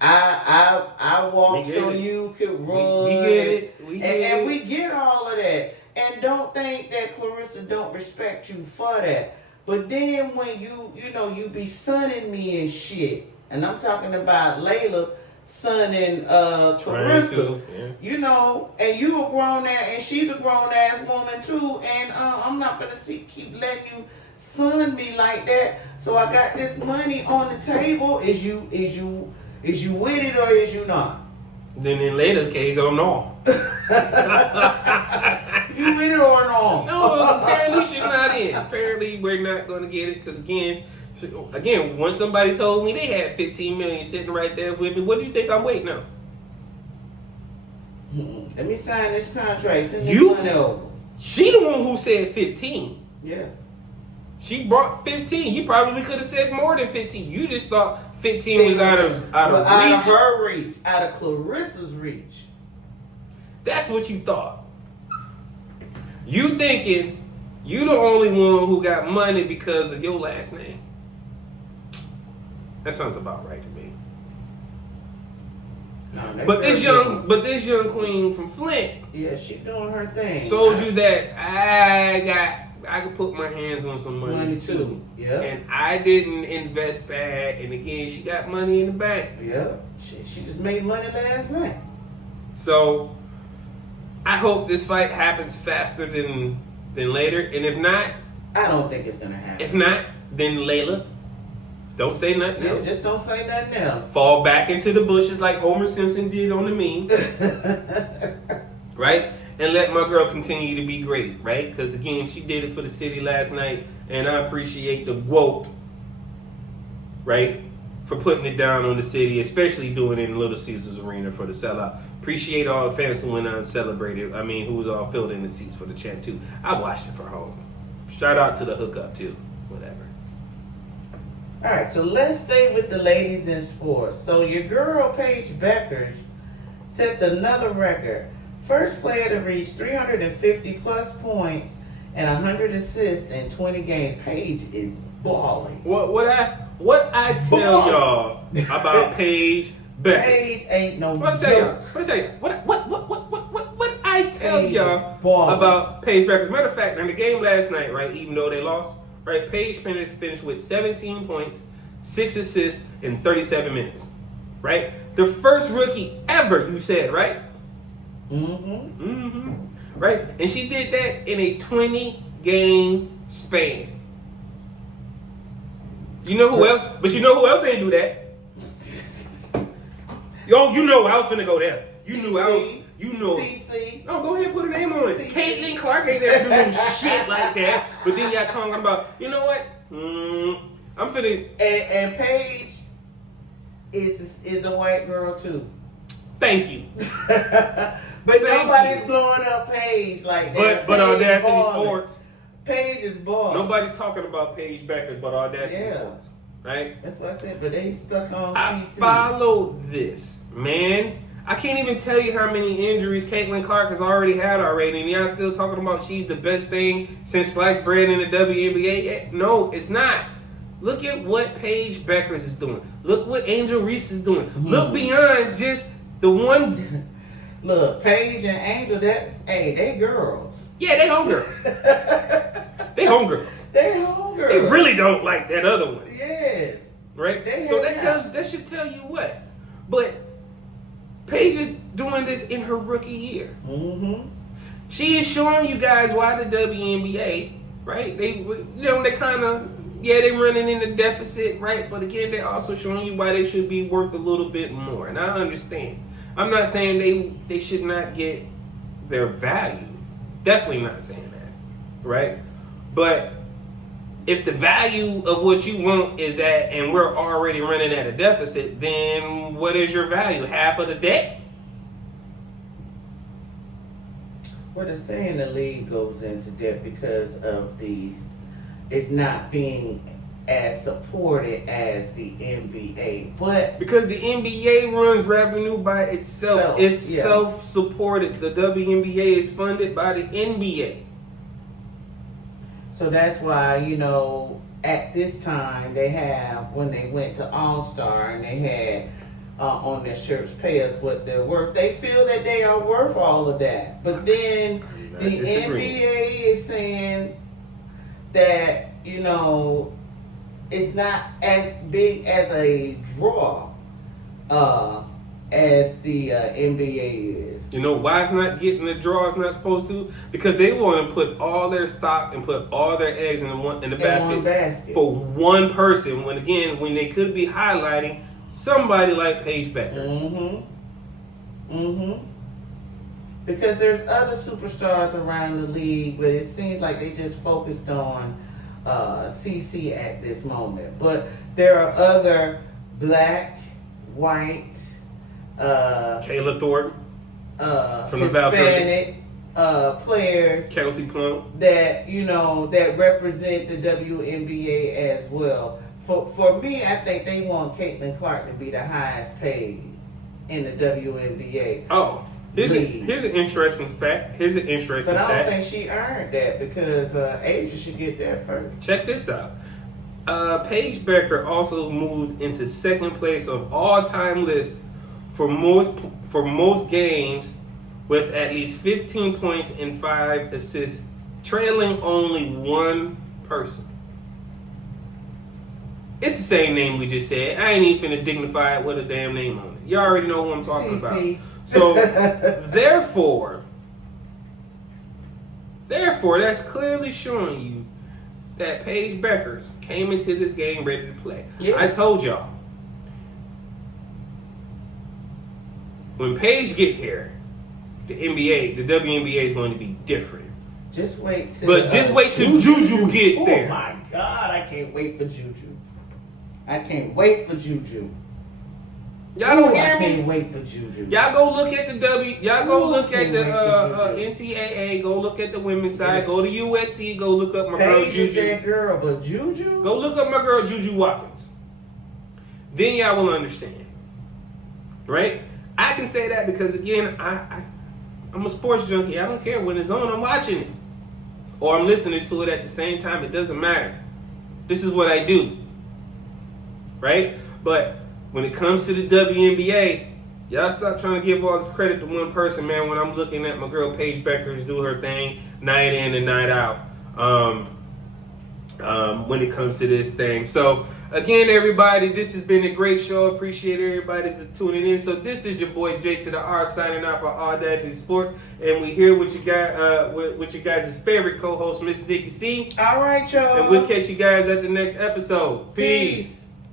I walked so you could run. We get it. And we get all of that. And don't think that Clarissa don't respect you for that. But then when you be sunning me and shit, and I'm talking about Layla sunning Clarissa, and you a grown ass, and she's a grown ass woman too, and I'm not gonna keep letting you sun me like that. So I got this money on the table. Is you with it or is you not? Then in Layla's case, I'm not. You with it or not? No, apparently she's not in. Apparently we're not going to get it because again, once somebody told me they had 15 million sitting right there with me, what do you think I'm waiting on? Let me sign this contract. Send this money over. She the one who said 15. Yeah. She brought 15. You probably could have said more than 15. You just thought 15 was out of reach. Out of her reach. Out of Clarissa's reach. That's what you thought. You thinking you the only one who got money because of your last name. That sounds about right to me. No, but this young queen from Flint, yeah, she doing her thing. Told you that I could put my hands on some money too. Yeah. And I didn't invest bad. And again, she got money in the bank. Yeah. She just made money last night. So I hope this fight happens faster than later. And if not, I don't think it's gonna happen. If not, then Layla, don't say nothing else. Just don't say nothing else. Fall back into the bushes like Homer Simpson did on the meme. Right? And let my girl continue to be great, right? Because again, she did it for the city last night, and I appreciate the GWOAT, right, for putting it down on the city, especially doing it in Little Caesars Arena for the sellout. Appreciate all the fans who went out and celebrated. I mean, who was all filled in the seats for the champ too. I watched it from home. Shout out to the hookup too. Whatever. All right, so let's stay with the ladies in sports. So your girl Paige Beckers sets another record. first player to reach 350 plus points and 100 assists in 20 games. Paige is balling. What I tell y'all about Paige Beckers? Paige ain't no What I tell you? What I tell Paige y'all is balling. about Paige Beckers? Matter of fact, in the game last night, right, even though they lost, right, Paige finished with 17 points, 6 assists in 37 minutes, right? The first rookie ever, you said, right? Right? And she did that in a 20-game span. You know who else? But you know who else ain't do that? Yo, you know I was finna go there. You knew I was. You know. CC. No, go ahead and put a name on it. CC. Caitlin Clark ain't never doing shit like that. But then y'all talking about, you know what? I'm finna. And Paige is a white girl too. Thank you. But Thank nobody's you. blowing up Paige like that. But Paige is AwwDacity balling. Sports. Paige is balling. Nobody's talking about Paige Beckers, but AwwDacity Yeah. Sports. Right? That's what I said. But they stuck on I CC. follow this, man. I can't even tell you how many injuries Caitlin Clark has already had already, and y'all still talking about she's the best thing since sliced bread in the WNBA. No, it's not. Look at what Paige Beckers is doing. Look what Angel Reese is doing. Look beyond just the one. Look, Paige and Angel, they girls. Yeah, they homegirls. They homegirls. They homegirls. They really don't like that other one, Yes. right? They So hang that should tell you what. But Paige is doing this in her rookie year. She is showing you guys why the WNBA, right? They kind of, they running in the deficit, right? But again, they're also showing you why they should be worth a little bit more. And I understand. I'm not saying they should not get their value. Definitely not saying that, right? But if the value of what you want is at, and we're already running at a deficit, then what is your value? Half of the debt? Well, they're saying the league goes into debt because of it's not being as supported as the NBA. But Because the NBA runs revenue by itself. It's self-supported. The WNBA is funded by the NBA. so that's why, at this time they have, when they went to All-Star and they had on their shirts, pay us what they're worth. They feel that they are worth all of that. But then I the disagree. NBA is saying that, it's not as big as a draw as the NBA is. You know why it's not getting the draw it's not supposed to? Because they want to put all their stock and put all their eggs in the one basket basket. for one person. When they could be highlighting somebody like Paige Becker. Because there's other superstars around the league, but it seems like they just focused on CC at this moment. But there are other black, white, Kayla Thornton, from the Hispanic players Kelsey Plum. that that represent the WNBA as well. For me, I think they want Caitlin Clark to be the highest paid in the WNBA. Oh, here's League. an interesting fact. Here's an interesting But I don't fact. think she earned that because Asia should get that first. Check this out. Paige Becker also moved into second place of all-time list for most games with at least 15 points and 5 assists, trailing only one person. It's the same name we just said. I ain't even finna dignify it with a damn name on it. You already know who I'm talking CC. about. So, therefore, that's clearly showing you that Paige Beckers came into this game ready to play. Yeah. I told y'all. When Paige get here, the WNBA is going to be different. Just wait till. But just wait till Juju gets Oh there. my God, I can't wait for Juju. I can't wait for Juju. Y'all don't Ooh, hear I can't me? wait for Juju. Y'all go look at the Y'all go Ooh, look I at the can't wait for NCAA. Go look at the women's side. Go to USC. Go look up my girl Paige is Juju. that girl, but Juju. Go look up my girl Juju Watkins. Then y'all will understand, right? I can say that because again, I'm a sports junkie. I don't care when it's on. I'm watching it, or I'm listening to it at the same time. It doesn't matter. This is what I do, right? But when it comes to the WNBA, y'all stop trying to give all this credit to one person, man. When I'm looking at my girl Paige Beckers do her thing night in and night out, when it comes to this thing. So again, everybody, this has been a great show. Appreciate everybody that's tuning in. So this is your boy J2DaR signing off for AwwDacity Sports, and we here with you guys, with you guys' favorite co-host, Miss NikkiC. All right, y'all. And we'll catch you guys at the next episode. Peace.